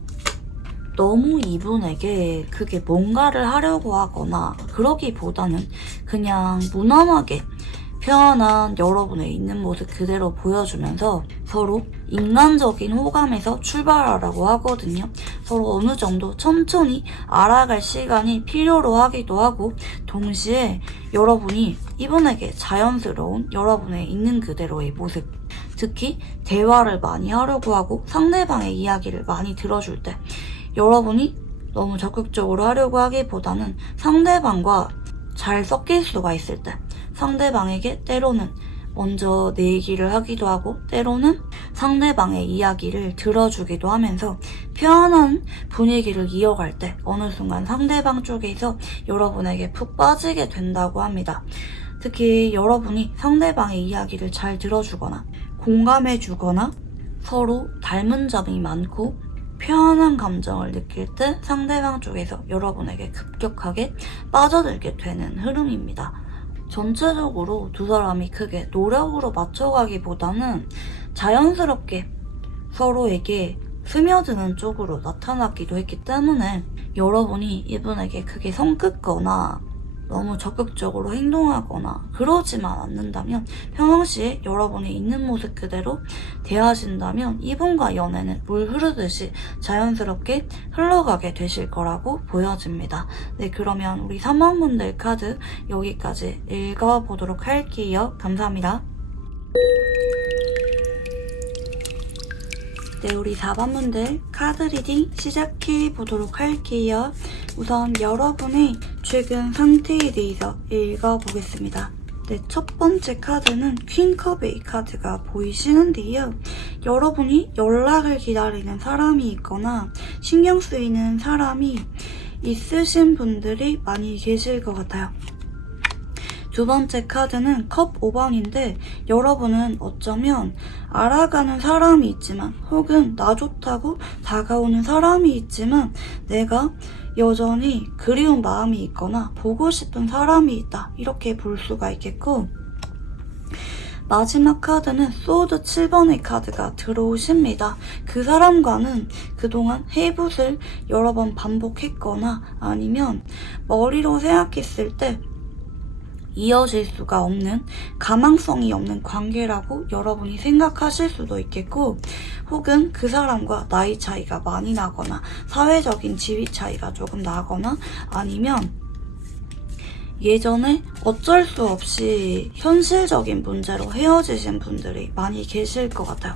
너무 이분에게 그게 뭔가를 하려고 하거나 그러기보다는 그냥 무난하게 편안한 여러분의 있는 모습 그대로 보여주면서 서로 인간적인 호감에서 출발하라고 하거든요. 서로 어느 정도 천천히 알아갈 시간이 필요로 하기도 하고 동시에 여러분이 이분에게 자연스러운 여러분의 있는 그대로의 모습 특히 대화를 많이 하려고 하고 상대방의 이야기를 많이 들어줄 때 여러분이 너무 적극적으로 하려고 하기보다는 상대방과 잘 섞일 수가 있을 때 상대방에게 때로는 먼저 내 얘기를 하기도 하고 때로는 상대방의 이야기를 들어주기도 하면서 편안한 분위기를 이어갈 때 어느 순간 상대방 쪽에서 여러분에게 푹 빠지게 된다고 합니다. 특히 여러분이 상대방의 이야기를 잘 들어주거나 공감해주거나 서로 닮은 점이 많고 편안한 감정을 느낄 때 상대방 쪽에서 여러분에게 급격하게 빠져들게 되는 흐름입니다. 전체적으로 두 사람이 크게 노력으로 맞춰가기보다는 자연스럽게 서로에게 스며드는 쪽으로 나타났기도 했기 때문에 여러분이 이분에게 크게 성급거나 너무 적극적으로 행동하거나 그러지만 않는다면 평상시에 여러분이 있는 모습 그대로 대하신다면 이분과 연애는 물 흐르듯이 자연스럽게 흘러가게 되실 거라고 보여집니다. 네, 그러면 우리 3번분들 카드 여기까지 읽어보도록 할게요. 감사합니다. 네, 우리 4번분들 카드 리딩 시작해 보도록 할게요. 우선 여러분의 최근 상태에 대해서 읽어보겠습니다. 네, 첫 번째 카드는 퀸컵의 카드가 보이시는데요. 여러분이 연락을 기다리는 사람이 있거나 신경 쓰이는 사람이 있으신 분들이 많이 계실 것 같아요. 두 번째 카드는 컵 5번인데 여러분은 어쩌면 알아가는 사람이 있지만 혹은 나 좋다고 다가오는 사람이 있지만 내가 여전히 그리운 마음이 있거나 보고 싶은 사람이 있다. 이렇게 볼 수가 있겠고 마지막 카드는 소드 7번의 카드가 들어오십니다. 그 사람과는 그동안 해붓을 여러 번 반복했거나 아니면 머리로 생각했을 때 이어질 수가 없는 가망성이 없는 관계라고 여러분이 생각하실 수도 있겠고 혹은 그 사람과 나이 차이가 많이 나거나 사회적인 지위 차이가 조금 나거나 아니면 예전에 어쩔 수 없이 현실적인 문제로 헤어지신 분들이 많이 계실 것 같아요.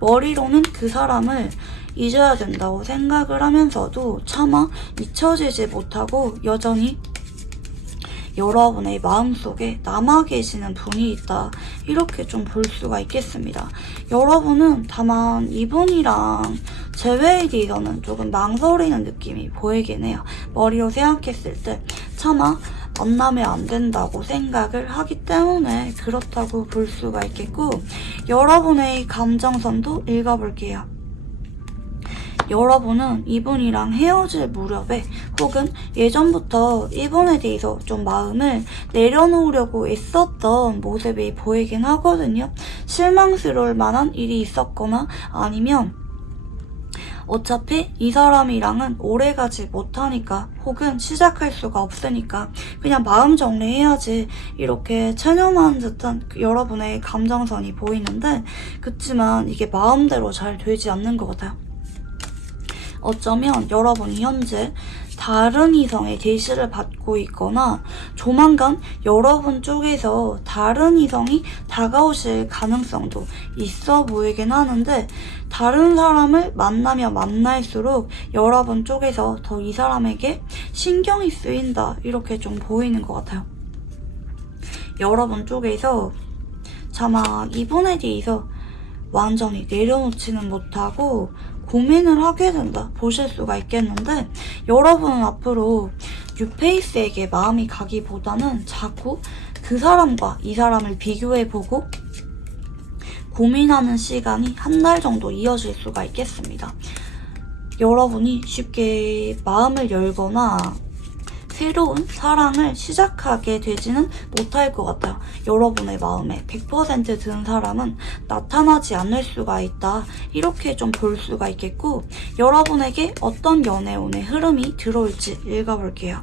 머리로는 그 사람을 잊어야 된다고 생각을 하면서도 차마 잊혀지지 못하고 여전히 여러분의 마음속에 남아 계시는 분이 있다. 이렇게 좀 볼 수가 있겠습니다. 여러분은 다만 이분이랑 재회에 대해서는 조금 망설이는 느낌이 보이긴 해요. 머리로 생각했을 때 차마 만나면 안 된다고 생각을 하기 때문에 그렇다고 볼 수가 있겠고, 여러분의 감정선도 읽어볼게요. 여러분은 이분이랑 헤어질 무렵에 혹은 예전부터 이분에 대해서 좀 마음을 내려놓으려고 애썼던 모습이 보이긴 하거든요. 실망스러울 만한 일이 있었거나 아니면 어차피 이 사람이랑은 오래가지 못하니까 혹은 시작할 수가 없으니까 그냥 마음 정리해야지 이렇게 체념한 듯한 여러분의 감정선이 보이는데, 그치만 이게 마음대로 잘 되지 않는 것 같아요. 어쩌면 여러분이 현재 다른 이성의 대시를 받고 있거나 조만간 여러분 쪽에서 다른 이성이 다가오실 가능성도 있어 보이긴 하는데, 다른 사람을 만나면 만날수록 여러분 쪽에서 더 이 사람에게 신경이 쓰인다 이렇게 좀 보이는 것 같아요. 여러분 쪽에서 차마 이분에 대해서 완전히 내려놓지는 못하고 고민을 하게 된다 보실 수가 있겠는데, 여러분은 앞으로 뉴페이스에게 마음이 가기보다는 자꾸 그 사람과 이 사람을 비교해보고 고민하는 시간이 한 달 정도 이어질 수가 있겠습니다. 여러분이 쉽게 마음을 열거나 새로운 사랑을 시작하게 되지는 못할 것 같아요. 여러분의 마음에 100% 든 사람은 나타나지 않을 수가 있다 이렇게 좀 볼 수가 있겠고, 여러분에게 어떤 연애운의 흐름이 들어올지 읽어볼게요.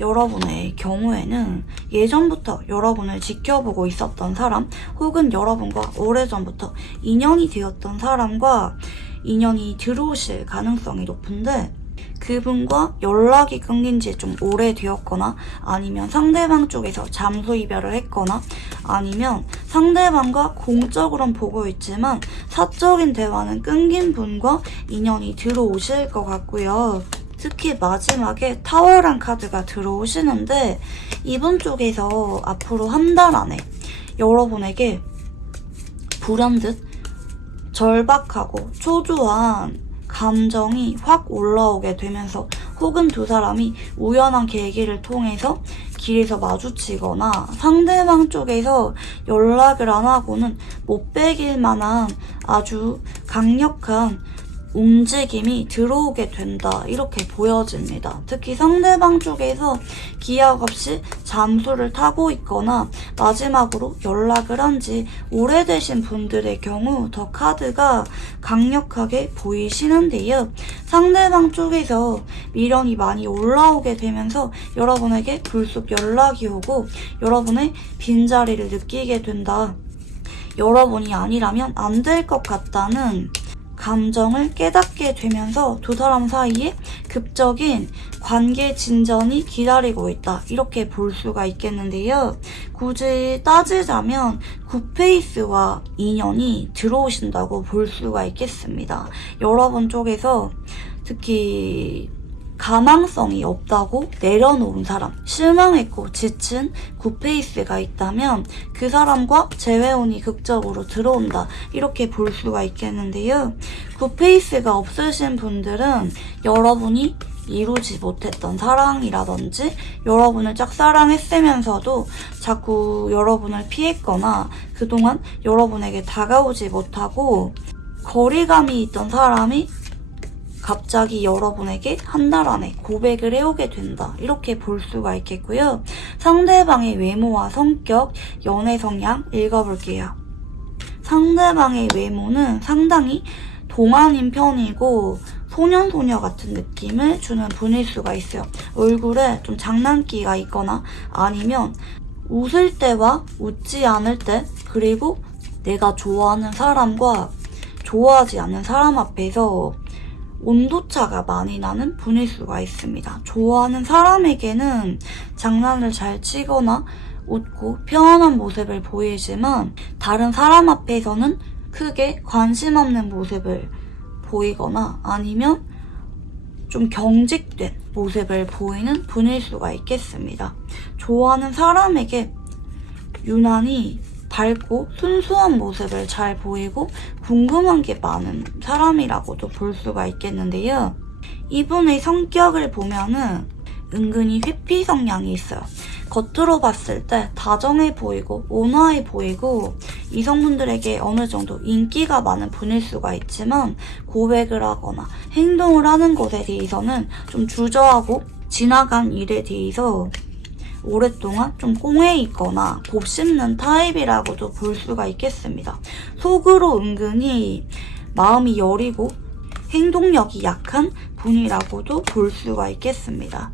여러분의 경우에는 예전부터 여러분을 지켜보고 있었던 사람 혹은 여러분과 오래전부터 인연이 되었던 사람과 인연이 들어오실 가능성이 높은데, 그분과 연락이 끊긴 지 좀 오래되었거나 아니면 상대방 쪽에서 잠수 이별을 했거나 아니면 상대방과 공적으로는 보고 있지만 사적인 대화는 끊긴 분과 인연이 들어오실 것 같고요. 특히 마지막에 타워란 카드가 들어오시는데, 이분 쪽에서 앞으로 한 달 안에 여러분에게 불현듯 절박하고 초조한 감정이 확 올라오게 되면서 혹은 두 사람이 우연한 계기를 통해서 길에서 마주치거나 상대방 쪽에서 연락을 안 하고는 못 빼길 만한 아주 강력한 움직임이 들어오게 된다 이렇게 보여집니다. 특히 상대방 쪽에서 기약 없이 잠수를 타고 있거나 마지막으로 연락을 한 지 오래되신 분들의 경우 더 카드가 강력하게 보이시는데요. 상대방 쪽에서 미련이 많이 올라오게 되면서 여러분에게 불쑥 연락이 오고 여러분의 빈자리를 느끼게 된다. 여러분이 아니라면 안 될 것 같다는 감정을 깨닫게 되면서 두 사람 사이에 급적인 관계 진전이 기다리고 있다 이렇게 볼 수가 있겠는데요. 굳이 따지자면 굿페이스와 인연이 들어오신다고 볼 수가 있겠습니다. 여러분 쪽에서 특히 가망성이 없다고 내려놓은 사람, 실망했고 지친 굿페이스가 있다면 그 사람과 재회운이 극적으로 들어온다 이렇게 볼 수가 있겠는데요. 굿페이스가 없으신 분들은 여러분이 이루지 못했던 사랑이라든지 여러분을 짝사랑했으면서도 자꾸 여러분을 피했거나 그동안 여러분에게 다가오지 못하고 거리감이 있던 사람이 갑자기 여러분에게 한 달 안에 고백을 해오게 된다 이렇게 볼 수가 있겠고요. 상대방의 외모와 성격, 연애 성향 읽어볼게요. 상대방의 외모는 상당히 동안인 편이고 소년소녀 같은 느낌을 주는 분일 수가 있어요. 얼굴에 좀 장난기가 있거나 아니면 웃을 때와 웃지 않을 때, 그리고 내가 좋아하는 사람과 좋아하지 않는 사람 앞에서 온도차가 많이 나는 분일 수가 있습니다. 좋아하는 사람에게는 장난을 잘 치거나 웃고 편안한 모습을 보이지만 다른 사람 앞에서는 크게 관심 없는 모습을 보이거나 아니면 좀 경직된 모습을 보이는 분일 수가 있겠습니다. 좋아하는 사람에게 유난히 밝고 순수한 모습을 잘 보이고 궁금한 게 많은 사람이라고도 볼 수가 있겠는데요. 이분의 성격을 보면은 은근히 회피 성향이 있어요. 겉으로 봤을 때 다정해 보이고 온화해 보이고 이성분들에게 어느 정도 인기가 많은 분일 수가 있지만 고백을 하거나 행동을 하는 것에 대해서는 좀 주저하고 지나간 일에 대해서 오랫동안 좀 꽁해 있거나 곱씹는 타입이라고도 볼 수가 있겠습니다. 속으로 은근히 마음이 여리고 행동력이 약한 분이라고도 볼 수가 있겠습니다.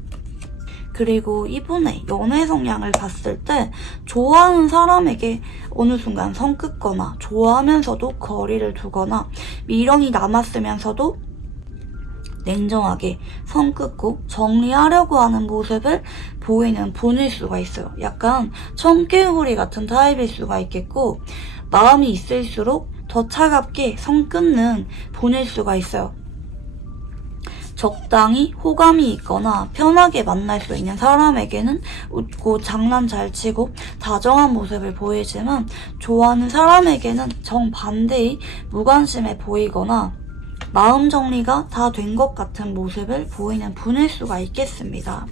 그리고 이분의 연애 성향을 봤을 때 좋아하는 사람에게 어느 순간 성긋거나 좋아하면서도 거리를 두거나 미련이 남았으면서도 냉정하게 성긋고 정리하려고 하는 모습을 보이는 분일 수가 있어요. 약간 청개구리 같은 타입일 수가 있겠고 마음이 있을수록 더 차갑게 성긋는 분일 수가 있어요. 적당히 호감이 있거나 편하게 만날 수 있는 사람에게는 웃고 장난 잘 치고 다정한 모습을 보이지만 좋아하는 사람에게는 정반대의 무관심해 보이거나 마음 정리가 다 된 것 같은 모습을 보이는 분일 수가 있겠습니다.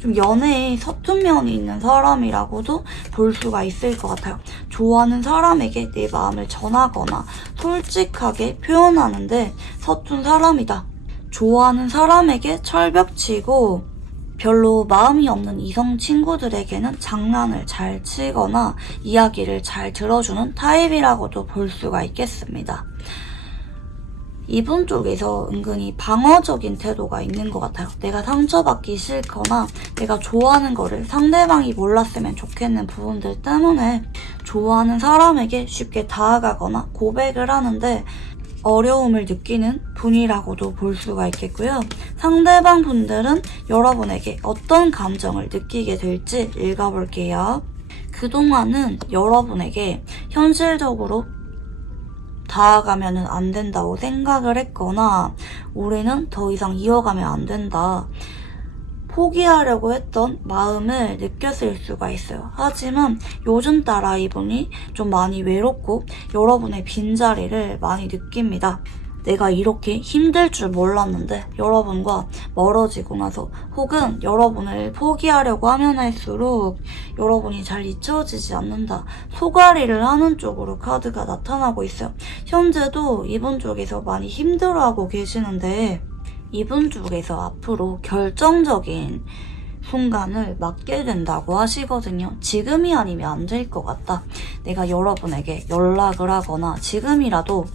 좀 연애에 서툰 면이 있는 사람이라고도 볼 수가 있을 것 같아요. 좋아하는 사람에게 내 마음을 전하거나 솔직하게 표현하는데 서툰 사람이다. 좋아하는 사람에게 철벽치고 별로 마음이 없는 이성 친구들에게는 장난을 잘 치거나 이야기를 잘 들어주는 타입이라고도 볼 수가 있겠습니다. 이분 쪽에서 은근히 방어적인 태도가 있는 것 같아요. 내가 상처받기 싫거나 내가 좋아하는 거를 상대방이 몰랐으면 좋겠는 부분들 때문에 좋아하는 사람에게 쉽게 다가가거나 고백을 하는데 어려움을 느끼는 분이라고도 볼 수가 있겠고요. 상대방 분들은 여러분에게 어떤 감정을 느끼게 될지 읽어볼게요. 그동안은 여러분에게 현실적으로 다가가면 안 된다고 생각을 했거나 우리는 더 이상 이어가면 안 된다. 포기하려고 했던 마음을 느꼈을 수가 있어요. 하지만 요즘 따라 이분이 좀 많이 외롭고 여러분의 빈자리를 많이 느낍니다. 내가 이렇게 힘들 줄 몰랐는데 여러분과 멀어지고 나서 혹은 여러분을 포기하려고 하면 할수록 여러분이 잘 잊혀지지 않는다. 소가리를 하는 쪽으로 카드가 나타나고 있어요. 현재도 이분 쪽에서 많이 힘들어하고 계시는데 이분 쪽에서 앞으로 결정적인 순간을 맞게 된다고 하시거든요. 지금이 아니면 안 될 것 같다. 내가 여러분에게 연락을 하거나 지금이라도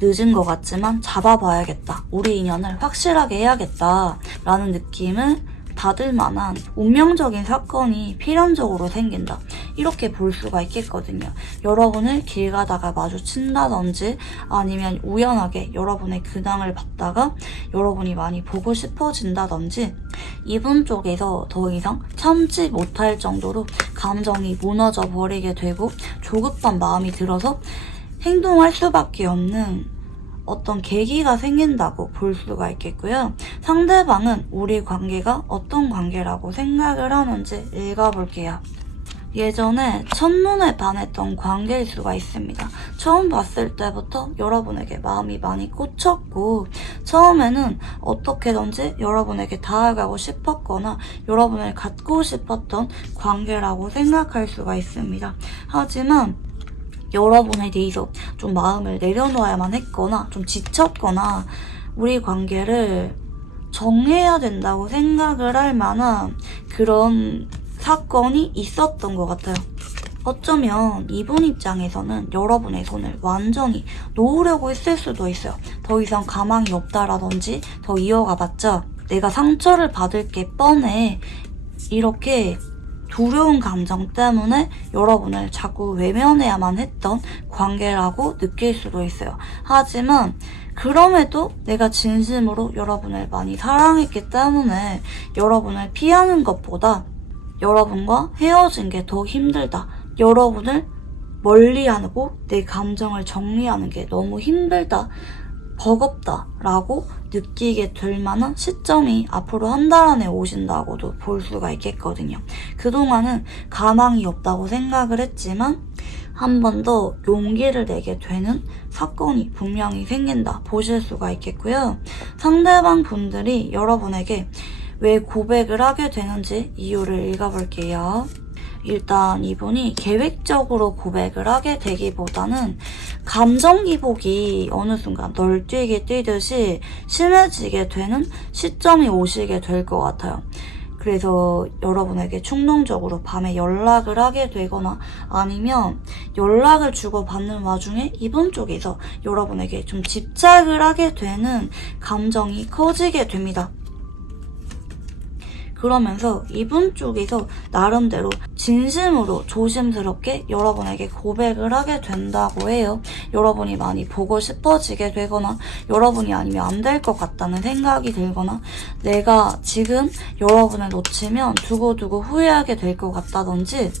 늦은 것 같지만 잡아봐야겠다. 우리 인연을 확실하게 해야겠다. 라는 느낌을 받을 만한 운명적인 사건이 필연적으로 생긴다. 이렇게 볼 수가 있겠거든요. 여러분을 길 가다가 마주친다든지 아니면 우연하게 여러분의 근황을 봤다가 여러분이 많이 보고 싶어진다든지 이분 쪽에서 더 이상 참지 못할 정도로 감정이 무너져 버리게 되고 조급한 마음이 들어서 행동할 수밖에 없는 어떤 계기가 생긴다고 볼 수가 있겠고요. 상대방은 우리 관계가 어떤 관계라고 생각을 하는지 읽어볼게요. 예전에 첫눈에 반했던 관계일 수가 있습니다. 처음 봤을 때부터 여러분에게 마음이 많이 꽂혔고 처음에는 어떻게든지 여러분에게 다가가고 싶었거나 여러분을 갖고 싶었던 관계라고 생각할 수가 있습니다. 하지만 여러분에 대해서 좀 마음을 내려놓아야만 했거나 좀 지쳤거나 우리 관계를 정리해야 된다고 생각을 할 만한 그런 사건이 있었던 것 같아요. 어쩌면 이분 입장에서는 여러분의 손을 완전히 놓으려고 했을 수도 있어요. 더 이상 가망이 없다라든지 더 이어가봤자 내가 상처를 받을 게 뻔해. 이렇게 두려운 감정 때문에 여러분을 자꾸 외면해야만 했던 관계라고 느낄 수도 있어요. 하지만 그럼에도 내가 진심으로 여러분을 많이 사랑했기 때문에 여러분을 피하는 것보다 여러분과 헤어진 게 더 힘들다. 여러분을 멀리하고 내 감정을 정리하는 게 너무 힘들다. 버겁다라고 느끼게 될 만한 시점이 앞으로 한 달 안에 오신다고도 볼 수가 있겠거든요. 그동안은 가망이 없다고 생각을 했지만 한 번 더 용기를 내게 되는 사건이 분명히 생긴다 보실 수가 있겠고요. 상대방 분들이 여러분에게 왜 고백을 하게 되는지 이유를 읽어볼게요. 일단 이분이 계획적으로 고백을 하게 되기보다는 감정 기복이 어느 순간 널뛰게 뛰듯이 심해지게 되는 시점이 오시게 될 것 같아요. 그래서 여러분에게 충동적으로 밤에 연락을 하게 되거나 아니면 연락을 주고받는 와중에 이분 쪽에서 여러분에게 좀 집착을 하게 되는 감정이 커지게 됩니다. 그러면서 이분 쪽에서 나름대로 진심으로 조심스럽게 여러분에게 고백을 하게 된다고 해요. 여러분이 많이 보고 싶어지게 되거나 여러분이 아니면 안 될 것 같다는 생각이 들거나 내가 지금 여러분을 놓치면 두고두고 후회하게 될 것 같다든지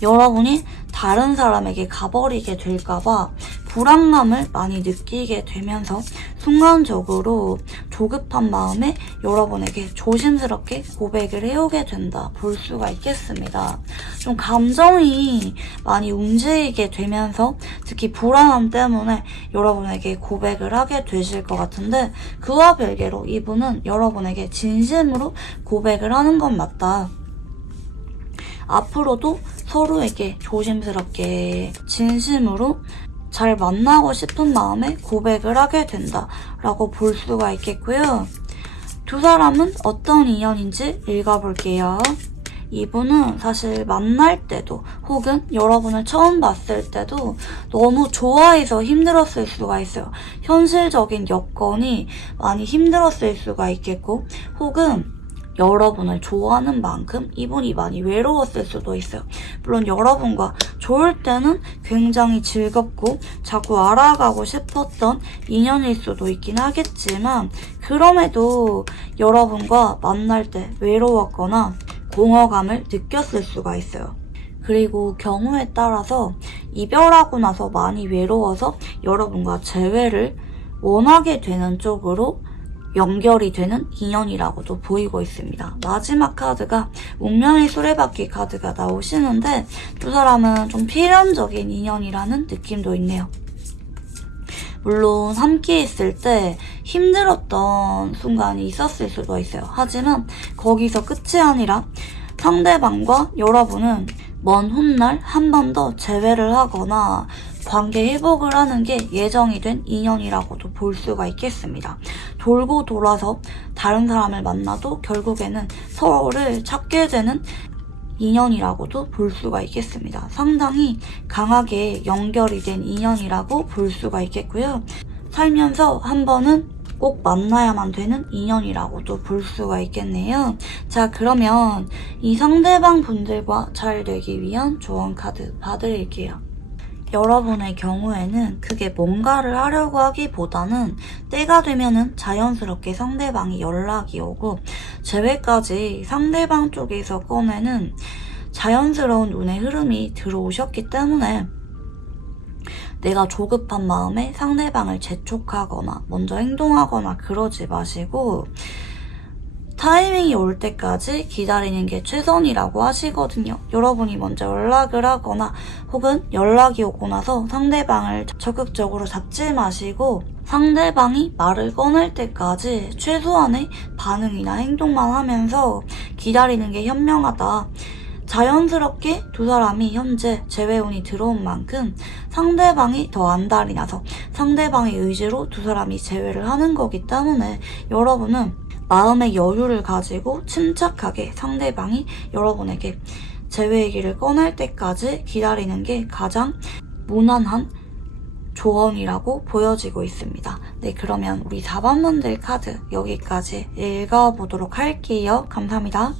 여러분이 다른 사람에게 가버리게 될까봐 불안감을 많이 느끼게 되면서 순간적으로 조급한 마음에 여러분에게 조심스럽게 고백을 해오게 된다 볼 수가 있겠습니다. 좀 감정이 많이 움직이게 되면서 특히 불안함 때문에 여러분에게 고백을 하게 되실 것 같은데 그와 별개로 이분은 여러분에게 진심으로 고백을 하는 건 맞다. 앞으로도 서로에게 조심스럽게 진심으로 잘 만나고 싶은 마음에 고백을 하게 된다라고 볼 수가 있겠고요. 두 사람은 어떤 인연인지 읽어볼게요. 이분은 사실 만날 때도 혹은 여러분을 처음 봤을 때도 너무 좋아해서 힘들었을 수가 있어요. 현실적인 여건이 많이 힘들었을 수가 있겠고 혹은 여러분을 좋아하는 만큼 이분이 많이 외로웠을 수도 있어요. 물론 여러분과 좋을 때는 굉장히 즐겁고 자꾸 알아가고 싶었던 인연일 수도 있긴 하겠지만 그럼에도 여러분과 만날 때 외로웠거나 공허감을 느꼈을 수가 있어요. 그리고 경우에 따라서 이별하고 나서 많이 외로워서 여러분과 재회를 원하게 되는 쪽으로 연결이 되는 인연이라고도 보이고 있습니다. 마지막 카드가 운명의 수레바퀴 카드가 나오시는데 두 사람은 좀 필연적인 인연이라는 느낌도 있네요. 물론 함께 있을 때 힘들었던 순간이 있었을 수도 있어요. 하지만 거기서 끝이 아니라 상대방과 여러분은 먼 훗날 한 번 더 재회를 하거나 관계 회복을 하는 게 예정이 된 인연이라고도 볼 수가 있겠습니다. 돌고 돌아서 다른 사람을 만나도 결국에는 서로를 찾게 되는 인연이라고도 볼 수가 있겠습니다. 상당히 강하게 연결이 된 인연이라고 볼 수가 있겠고요. 살면서 한 번은 꼭 만나야만 되는 인연이라고도 볼 수가 있겠네요. 자, 그러면 이 상대방 분들과 잘 되기 위한 조언 카드 봐드릴게요. 여러분의 경우에는 크게 뭔가를 하려고 하기보다는 때가 되면은 자연스럽게 상대방이 연락이 오고 재회까지 상대방 쪽에서 꺼내는 자연스러운 운의 흐름이 들어오셨기 때문에 내가 조급한 마음에 상대방을 재촉하거나 먼저 행동하거나 그러지 마시고 타이밍이 올 때까지 기다리는 게 최선이라고 하시거든요. 여러분이 먼저 연락을 하거나 혹은 연락이 오고 나서 상대방을 적극적으로 잡지 마시고 상대방이 말을 꺼낼 때까지 최소한의 반응이나 행동만 하면서 기다리는 게 현명하다. 자연스럽게 두 사람이 현재 재회운이 들어온 만큼 상대방이 더 안달이 나서 상대방의 의지로 두 사람이 재회를 하는 거기 때문에 여러분은 마음의 여유를 가지고 침착하게 상대방이 여러분에게 재회 얘기를 꺼낼 때까지 기다리는 게 가장 무난한 조언이라고 보여지고 있습니다. 네, 그러면 우리 4번 분들 카드 여기까지 읽어보도록 할게요. 감사합니다.